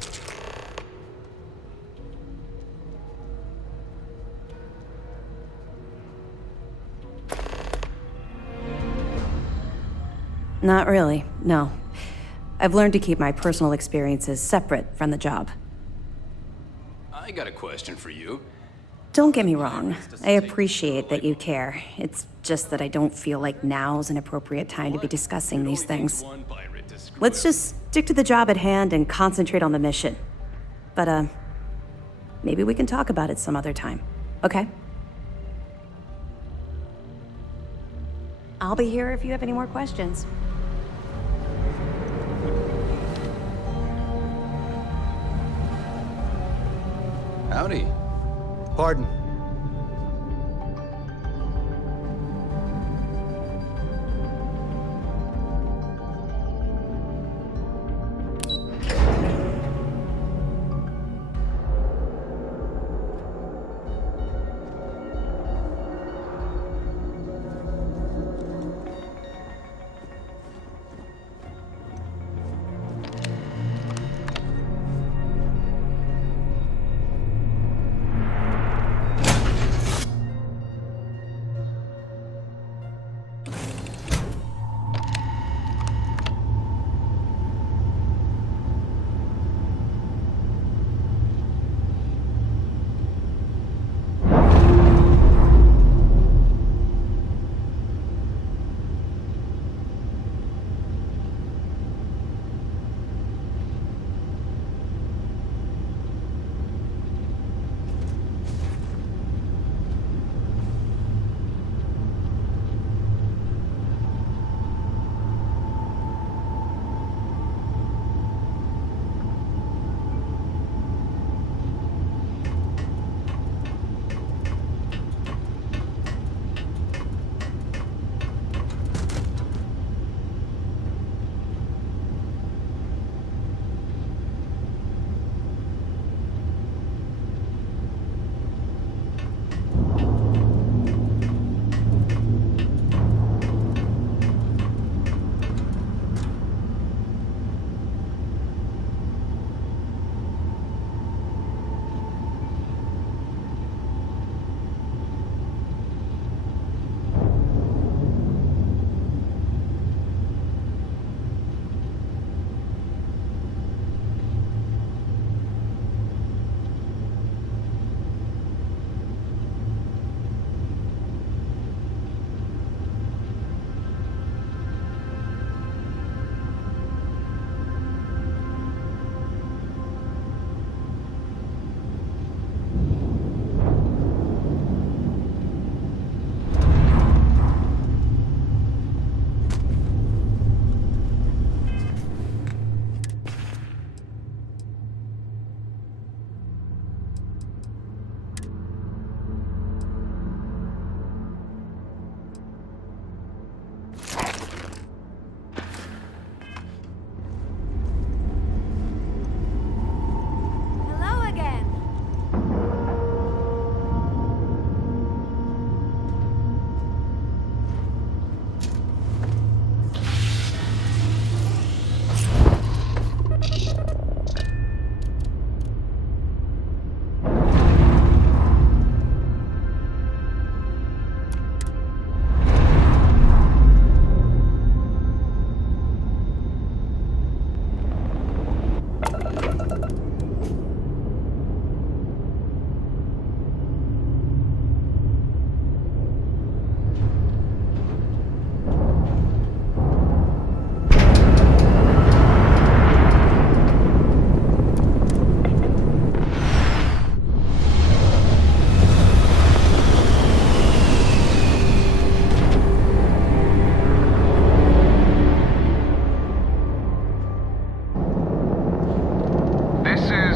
Not really, no. I've learned to keep my personal experiences separate from the job. I got a question for you. Don't get me wrong. I appreciate that you care. It's just that I don't feel like now's an appropriate time to be discussing these things. Let's just stick to the job at hand and concentrate on the mission. But, maybe we can talk about it some other time, okay? I'll I'll be here if you have any more questions. Howdy. Pardon.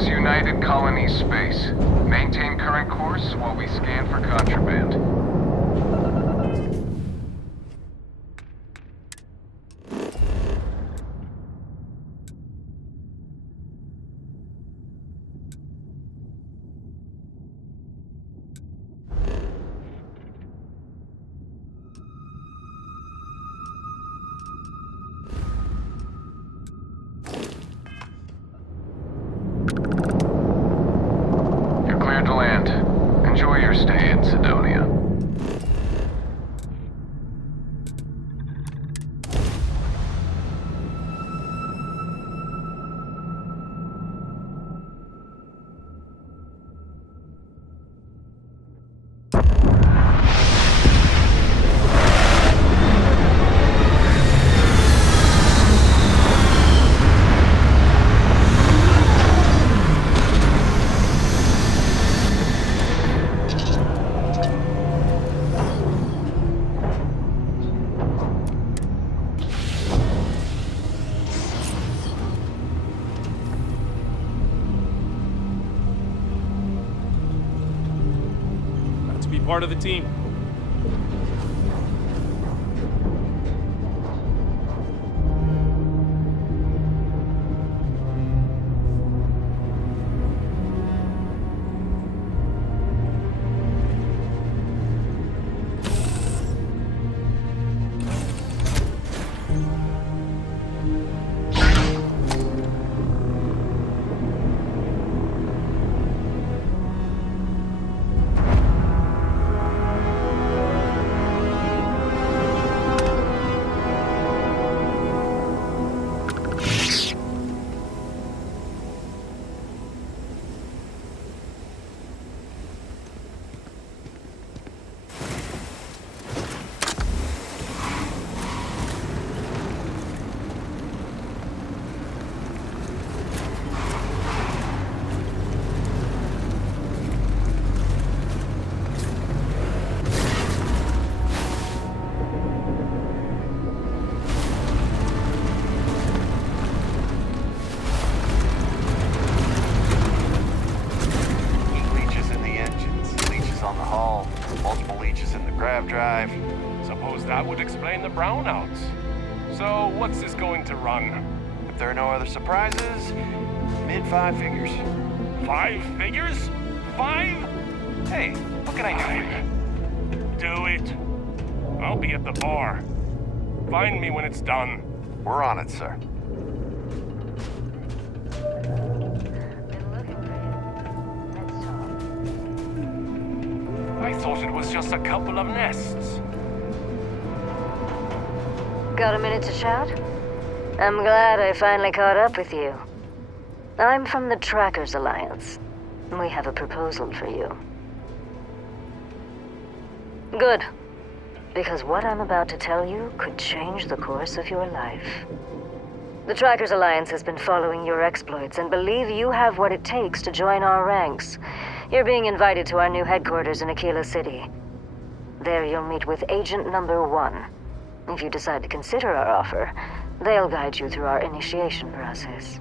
United Colony Space. Maintain current course while we scan for contraband. You're cleared to land. Enjoy your stay in Sedona. part of the team. Drive. Suppose that would explain the brownouts. So, what's this going to run? If there are no other surprises, mid-5 figures. 5 figures? 5? Hey, what can I do for you? Do it. I'll be at the bar. Find me when it's done. We're on it, sir. I thought it was just a couple of nests. Got a minute to chat? I'm glad I finally caught up with you. I'm from the Trackers Alliance. We have a proposal for you. Good. Because what I'm about to tell you could change the course of your life. The Trackers Alliance has been following your exploits and believe you have what it takes to join our ranks. You're being invited to our new headquarters in Aquila City. There you'll meet with Agent Number 1. If you decide to consider our offer, they'll guide you through our initiation process.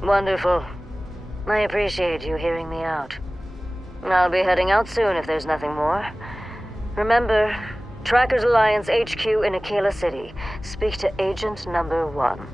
Wonderful. I appreciate you hearing me out. I'll be heading out soon if there's nothing more. Remember, Trackers Alliance HQ in Aquila City. Speak to Agent Number 1.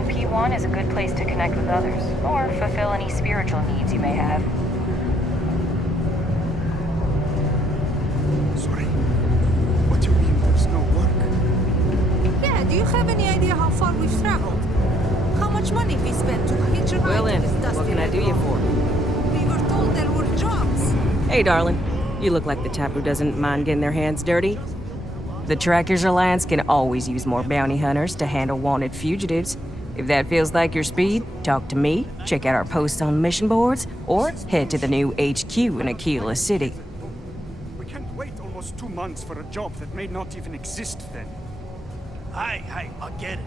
P1 is a good place to connect with others, or fulfill any spiritual needs you may have. Sorry. What do you mean there's no work? Yeah, do you have any idea how far we've traveled? How much money we spent to hitch a ride to this dusty what can I do you for? We were told there were jobs. Hey, darling. You look like the type who doesn't mind getting their hands dirty. The Trackers Alliance can always use more bounty hunters to handle wanted fugitives. If that feels like your speed, talk to me, check out our posts on mission boards, or head to the new HQ in Aquila City. We can't wait almost 2 months for a job that may not even exist then. Hey, I get it.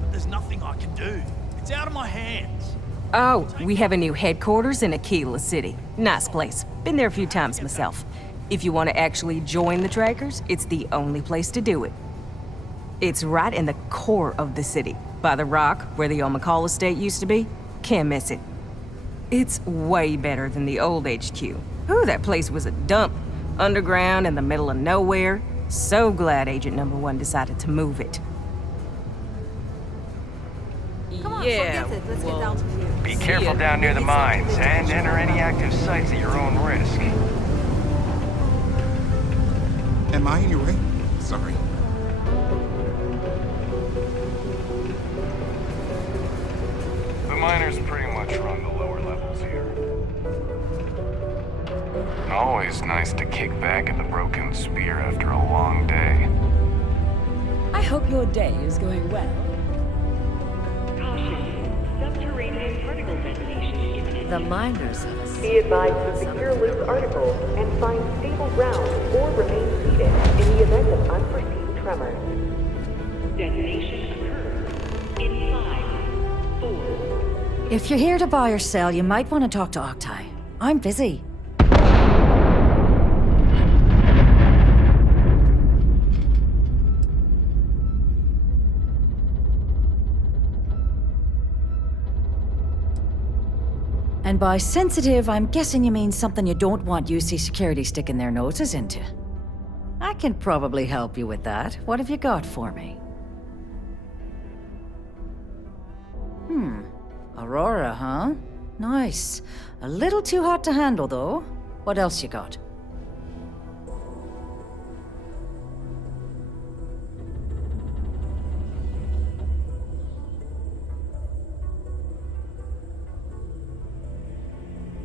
But there's nothing I can do. It's out of my hands. Oh, we have a new headquarters in Aquila City. Nice place. Been there a few times myself. If you want to actually join the Trackers, it's the only place to do it. It's right in the core of the city, by the rock where the old McCall estate used to be. Can't miss it. It's way better than the old HQ. Ooh, that place was a dump. Underground in the middle of nowhere. So glad Agent Number 1 decided to move it. forget it. Let's get out of here. Be careful down near the mines, and enter any active sites at your own risk. Am I in your way? Sorry. The miners pretty much run the lower levels here. Always nice to kick back at the Broken Spear after a long day. I hope your day is going well. Subterranean particle detonation imminent. The miners have us. Be advised to secure loose articles and find stable ground or remain seated in the event of unforeseen tremors. Detonation occurs in 5, 4. If you're here to buy or sell, you might want to talk to Octai. I'm busy. And by sensitive, I'm guessing you mean something you don't want UC security sticking their noses into. I can probably help you with that. What have you got for me? Aurora, huh? Nice. A little too hot to handle, though. What else you got?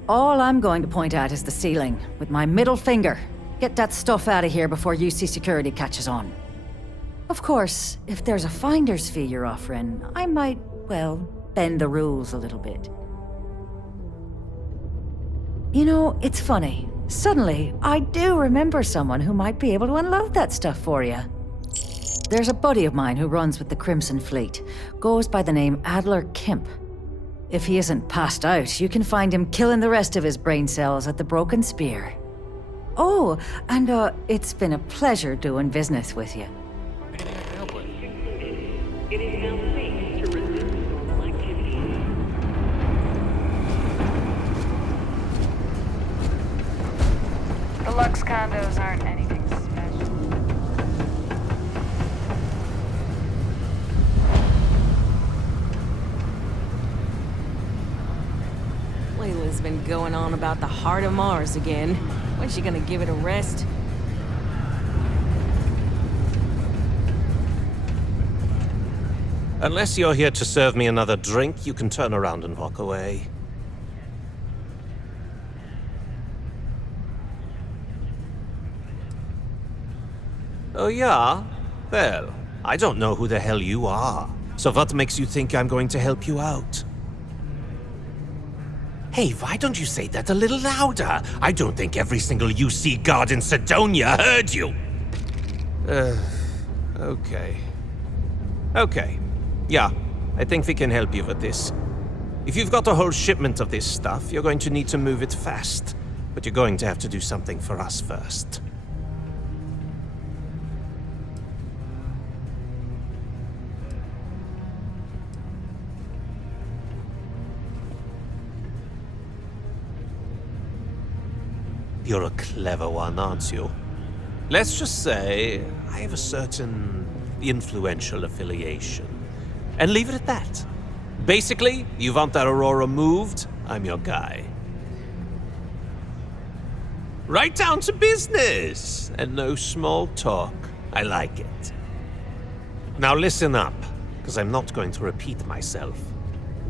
All I'm going to point at is the ceiling, with my middle finger. Get that stuff out of here before UC security catches on. Of course, if there's a finder's fee you're offering, I might, well, bend the rules a little bit. You know, it's funny. Suddenly, I do remember someone who might be able to unload that stuff for you. There's a buddy of mine who runs with the Crimson Fleet. Goes by the name Adler Kemp. If he isn't passed out, you can find him killing the rest of his brain cells at the Broken Spear. Oh, and it's been a pleasure doing business with you. Anything I can help with? It is now safe to resume normal activity. The Lux condos aren't anything special. Layla's been going on about the heart of Mars again. When's she gonna give it a rest? Unless you're here to serve me another drink, you can turn around and walk away. Oh yeah? Well, I don't know who the hell you are. So what makes you think I'm going to help you out? Hey, why don't you say that a little louder? I don't think every single UC guard in Sidonia heard you! Okay. Okay. Yeah, I think we can help you with this. If you've got a whole shipment of this stuff, you're going to need to move it fast. But you're going to have to do something for us first. You're a clever one, aren't you? Let's just say I have a certain influential affiliation. And leave it at that. Basically, you want that Aurora moved, I'm your guy. Right down to business! And no small talk. I like it. Now listen up, because I'm not going to repeat myself.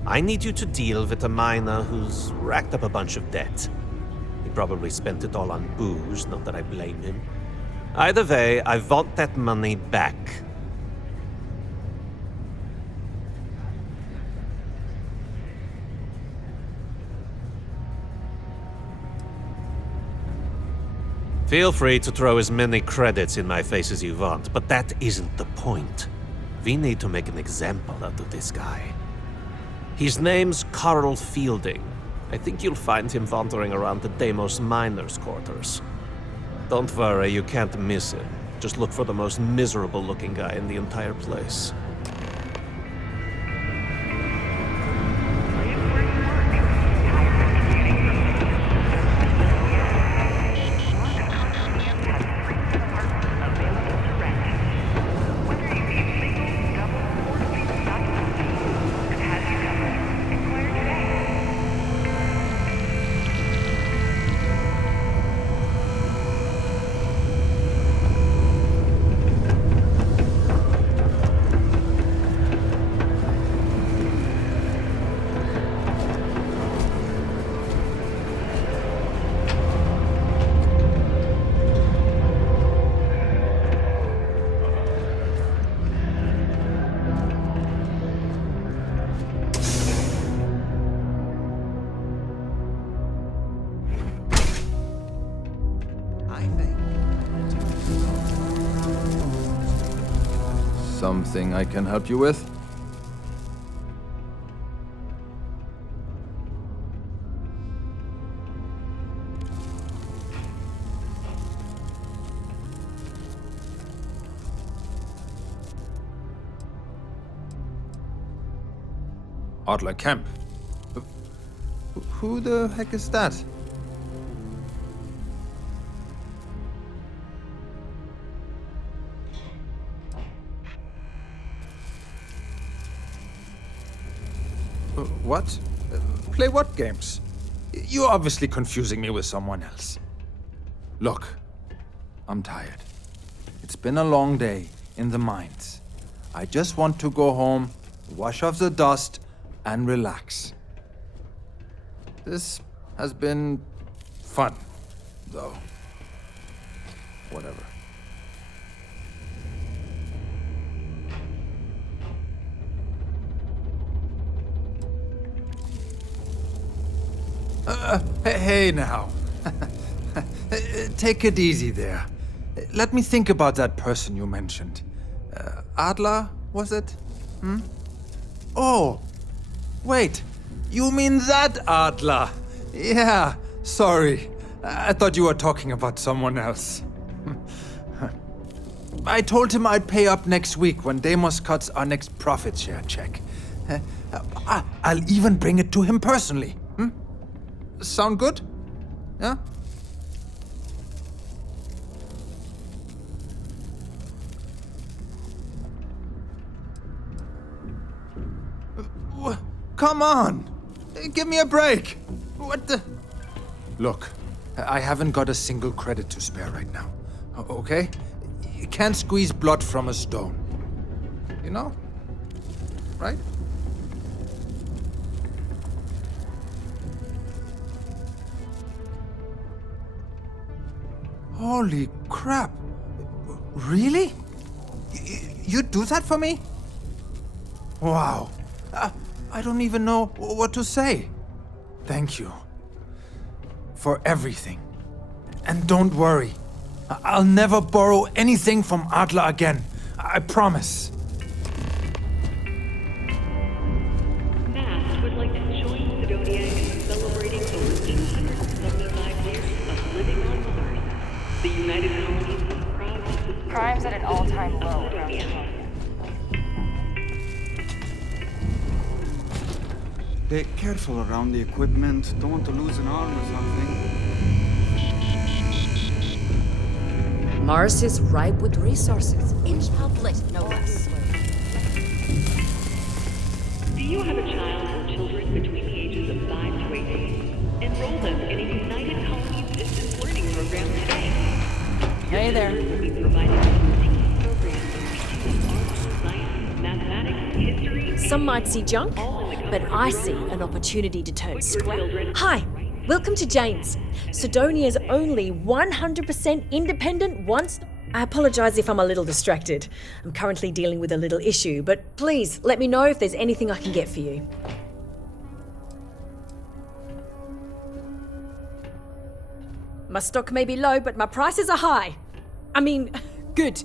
I need you to deal with a miner who's racked up a bunch of debt. He probably spent it all on booze, not that I blame him. Either way, I want that money back. Feel free to throw as many credits in my face as you want, but that isn't the point. We need to make an example out of this guy. His name's Carl Fielding. I think you'll find him wandering around the Deimos miners' quarters. Don't worry, you can't miss him. Just look for the most miserable-looking guy in the entire place. Something I can help you with? Adler Camp. Who the heck is that? What? Play what games? You're obviously confusing me with someone else. Look, I'm tired. It's been a long day in the mines. I just want to go home, wash off the dust, and relax. This has been fun, though. Whatever. Hey now. Take it easy there. Let me think about that person you mentioned. Adler, was it? Oh, wait. You mean that Adler? Yeah, sorry. I thought you were talking about someone else. I told him I'd pay up next week when Deimos cuts our next profit share check. I'll even bring it to him personally. Sound good? Yeah? Come on! Give me a break! What the? Look, I haven't got a single credit to spare right now. Okay? You can't squeeze blood from a stone. You know? Right? Holy crap. Really? You'd do that for me? Wow. I don't even know what to say. Thank you. For everything. And don't worry. I'll never borrow anything from Adler again. I promise. Mass would like to join Sidonia in celebrating over 275 years of living on Mars. The United Colonies is proud to support Crime's at an all-time low. Be careful around the equipment. Don't want to lose an arm or something. Mars is ripe with resources. Inch-outlet, no less. Do you have a child or children between the ages of 5 to 18? Enroll them in a United Colonies distance learning program today. Hey there. Will be provided with programs teaching art, science, mathematics, history. Some might see junk, but I see an opportunity to turn square. Hi, welcome to Jane's, Sidonia's only 100% independent one-stop. I apologize if I'm a little distracted. I'm currently dealing with a little issue, but please let me know if there's anything I can get for you. My stock may be low, but my prices are high. I mean, good.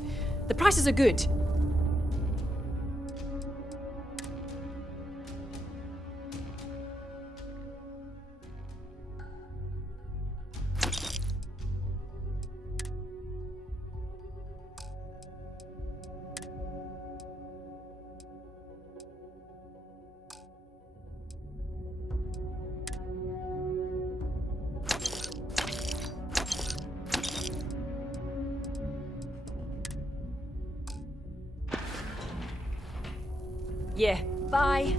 The prices are good. Yeah, bye.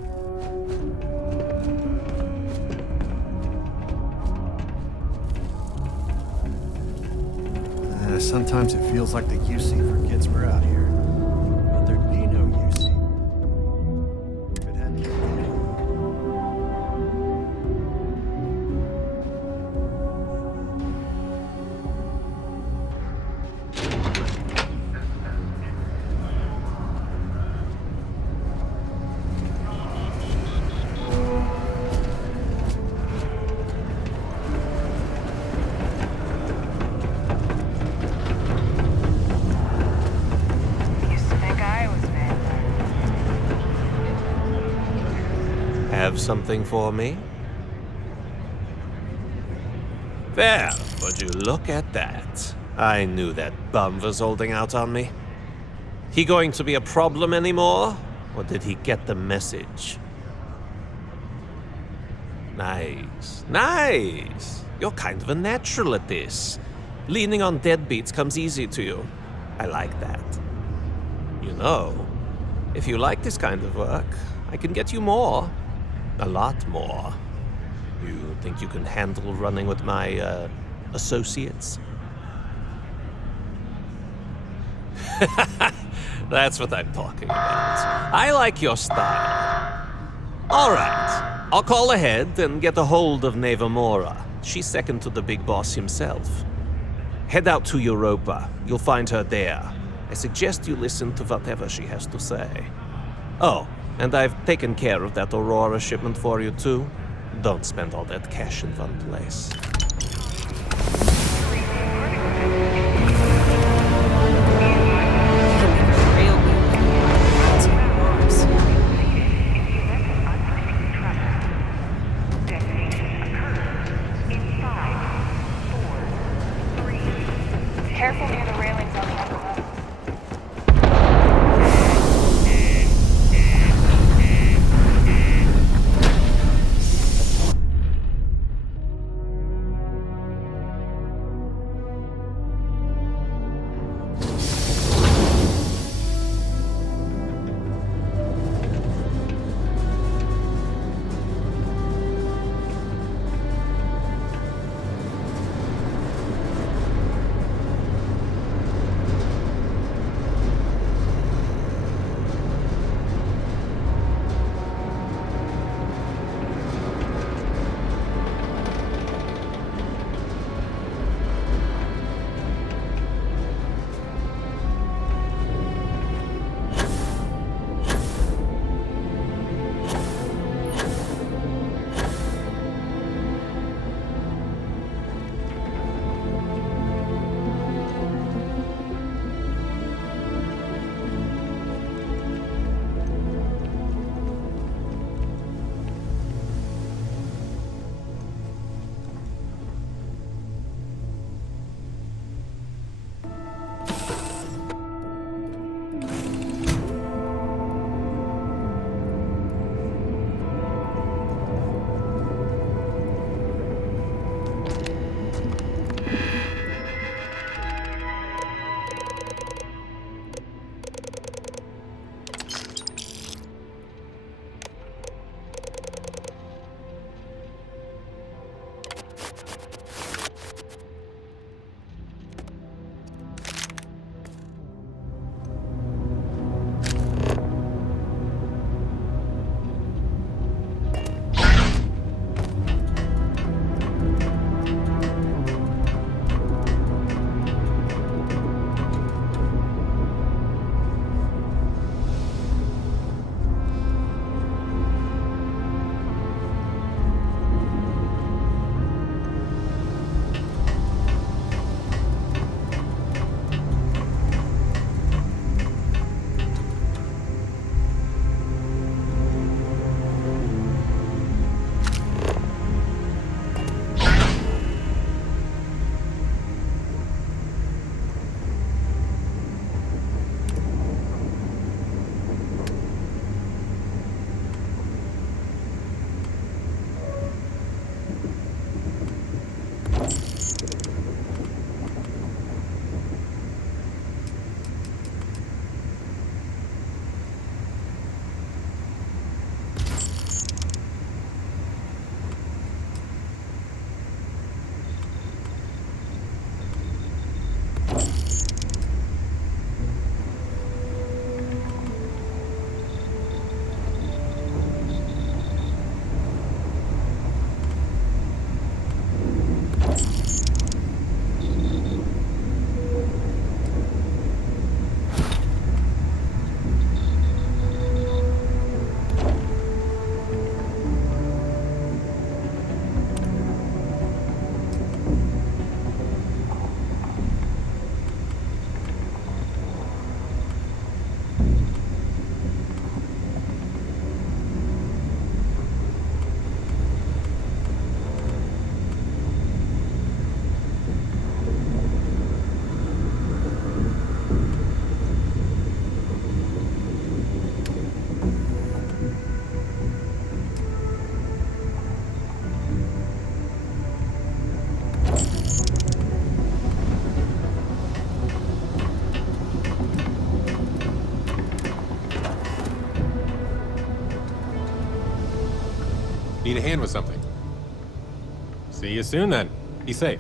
Sometimes it feels like the UC forgets we're out here. But there'd be no UC if it hadn't been for you. have something for me? Well, would you look at that? I knew that bum was holding out on me. He going to be a problem anymore? Or did he get the message? Nice. Nice! You're kind of a natural at this. Leaning on deadbeats comes easy to you. I like that. You know, if you like this kind of work, I can get you more. A lot more. You think you can handle running with my, associates? That's what I'm talking about. I like your style. All right. I'll call ahead and get a hold of Nevamora. She's second to the big boss himself. Head out to Europa. You'll find her there. I suggest you listen to whatever she has to say. Oh, and I've taken care of that Aurora shipment for you too. Don't spend all that cash in one place. Careful near the railings on the upper level. Need a hand with something. See you soon then. Be safe.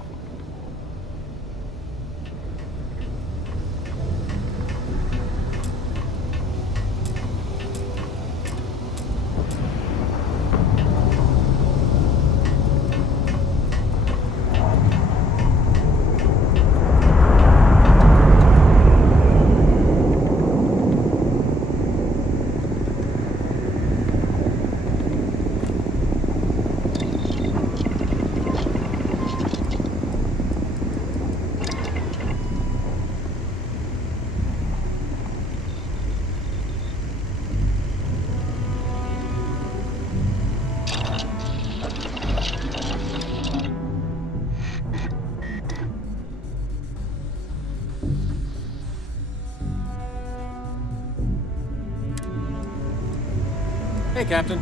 Hey, Captain.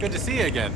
Good to see you again.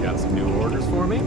Got some new orders for me?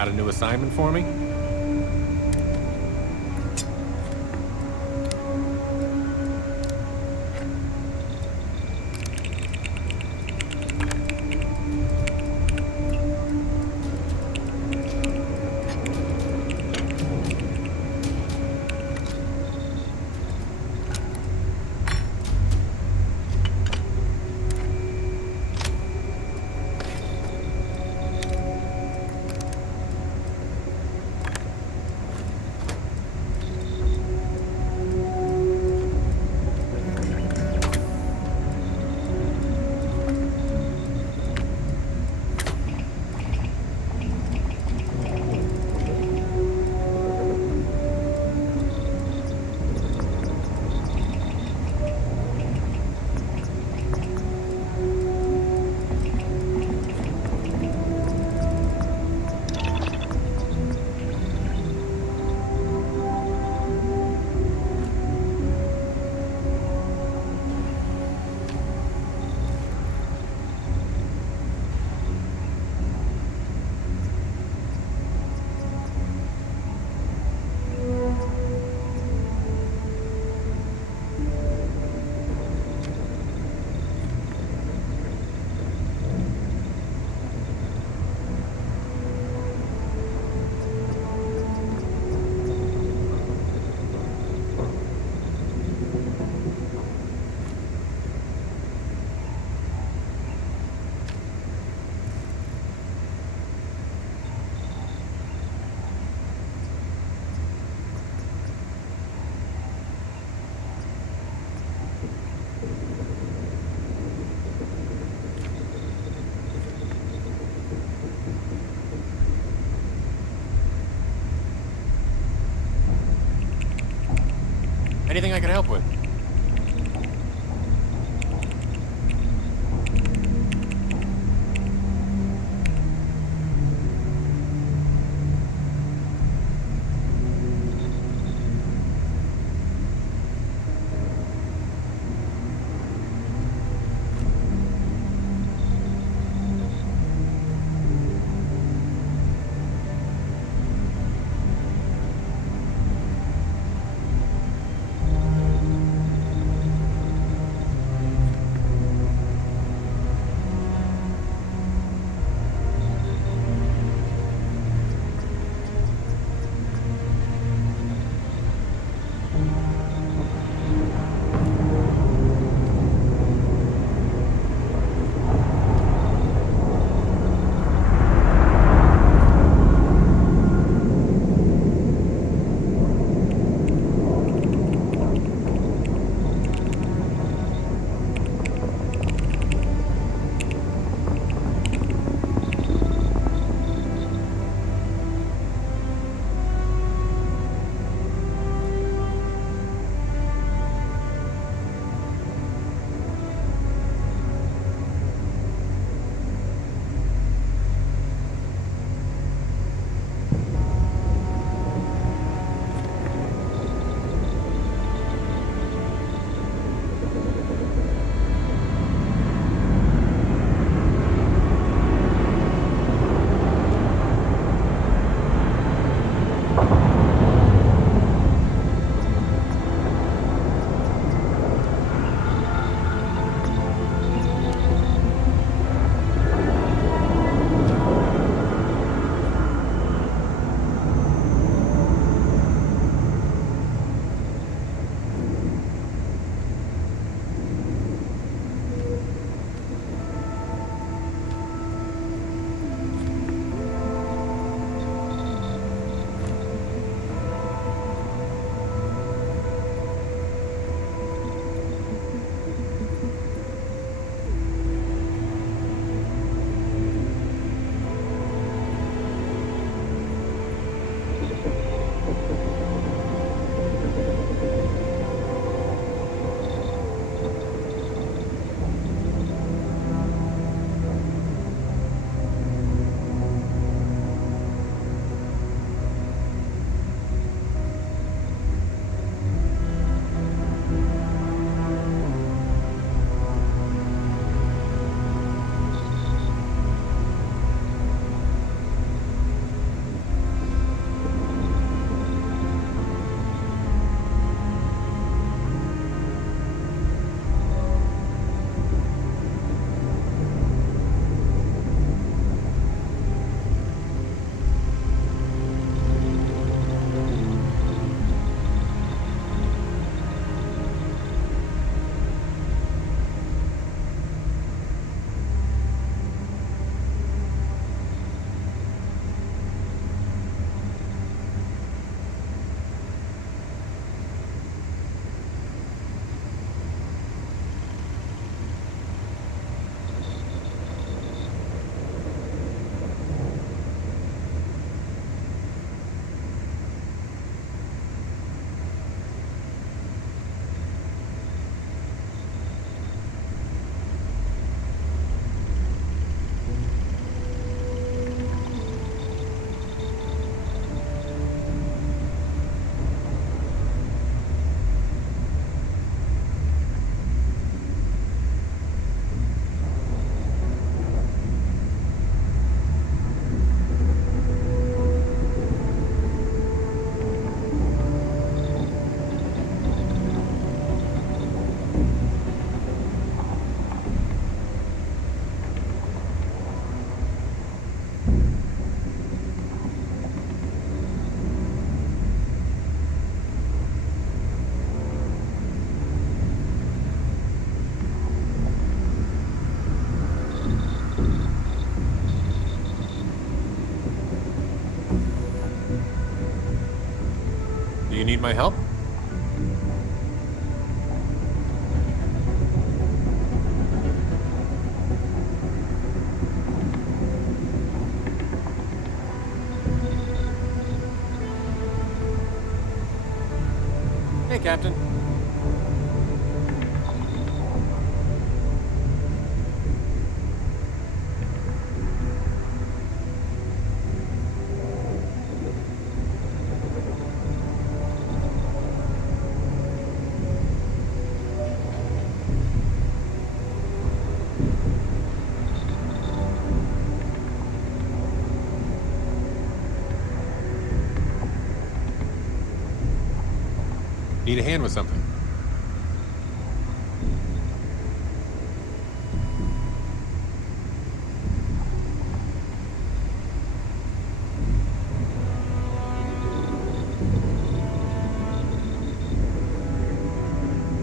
Got a new assignment for me? Anything I can help with? you need my help? Hey, Captain. Need a hand with something?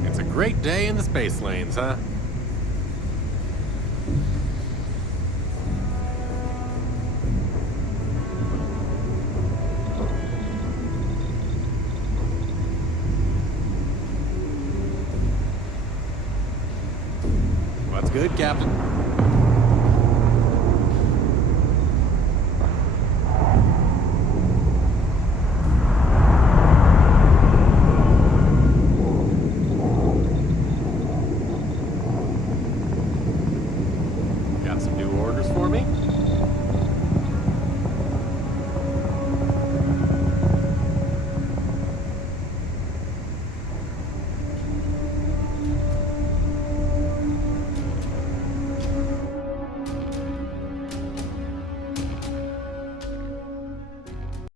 It's a great day in the space lanes, huh? What's good, Captain?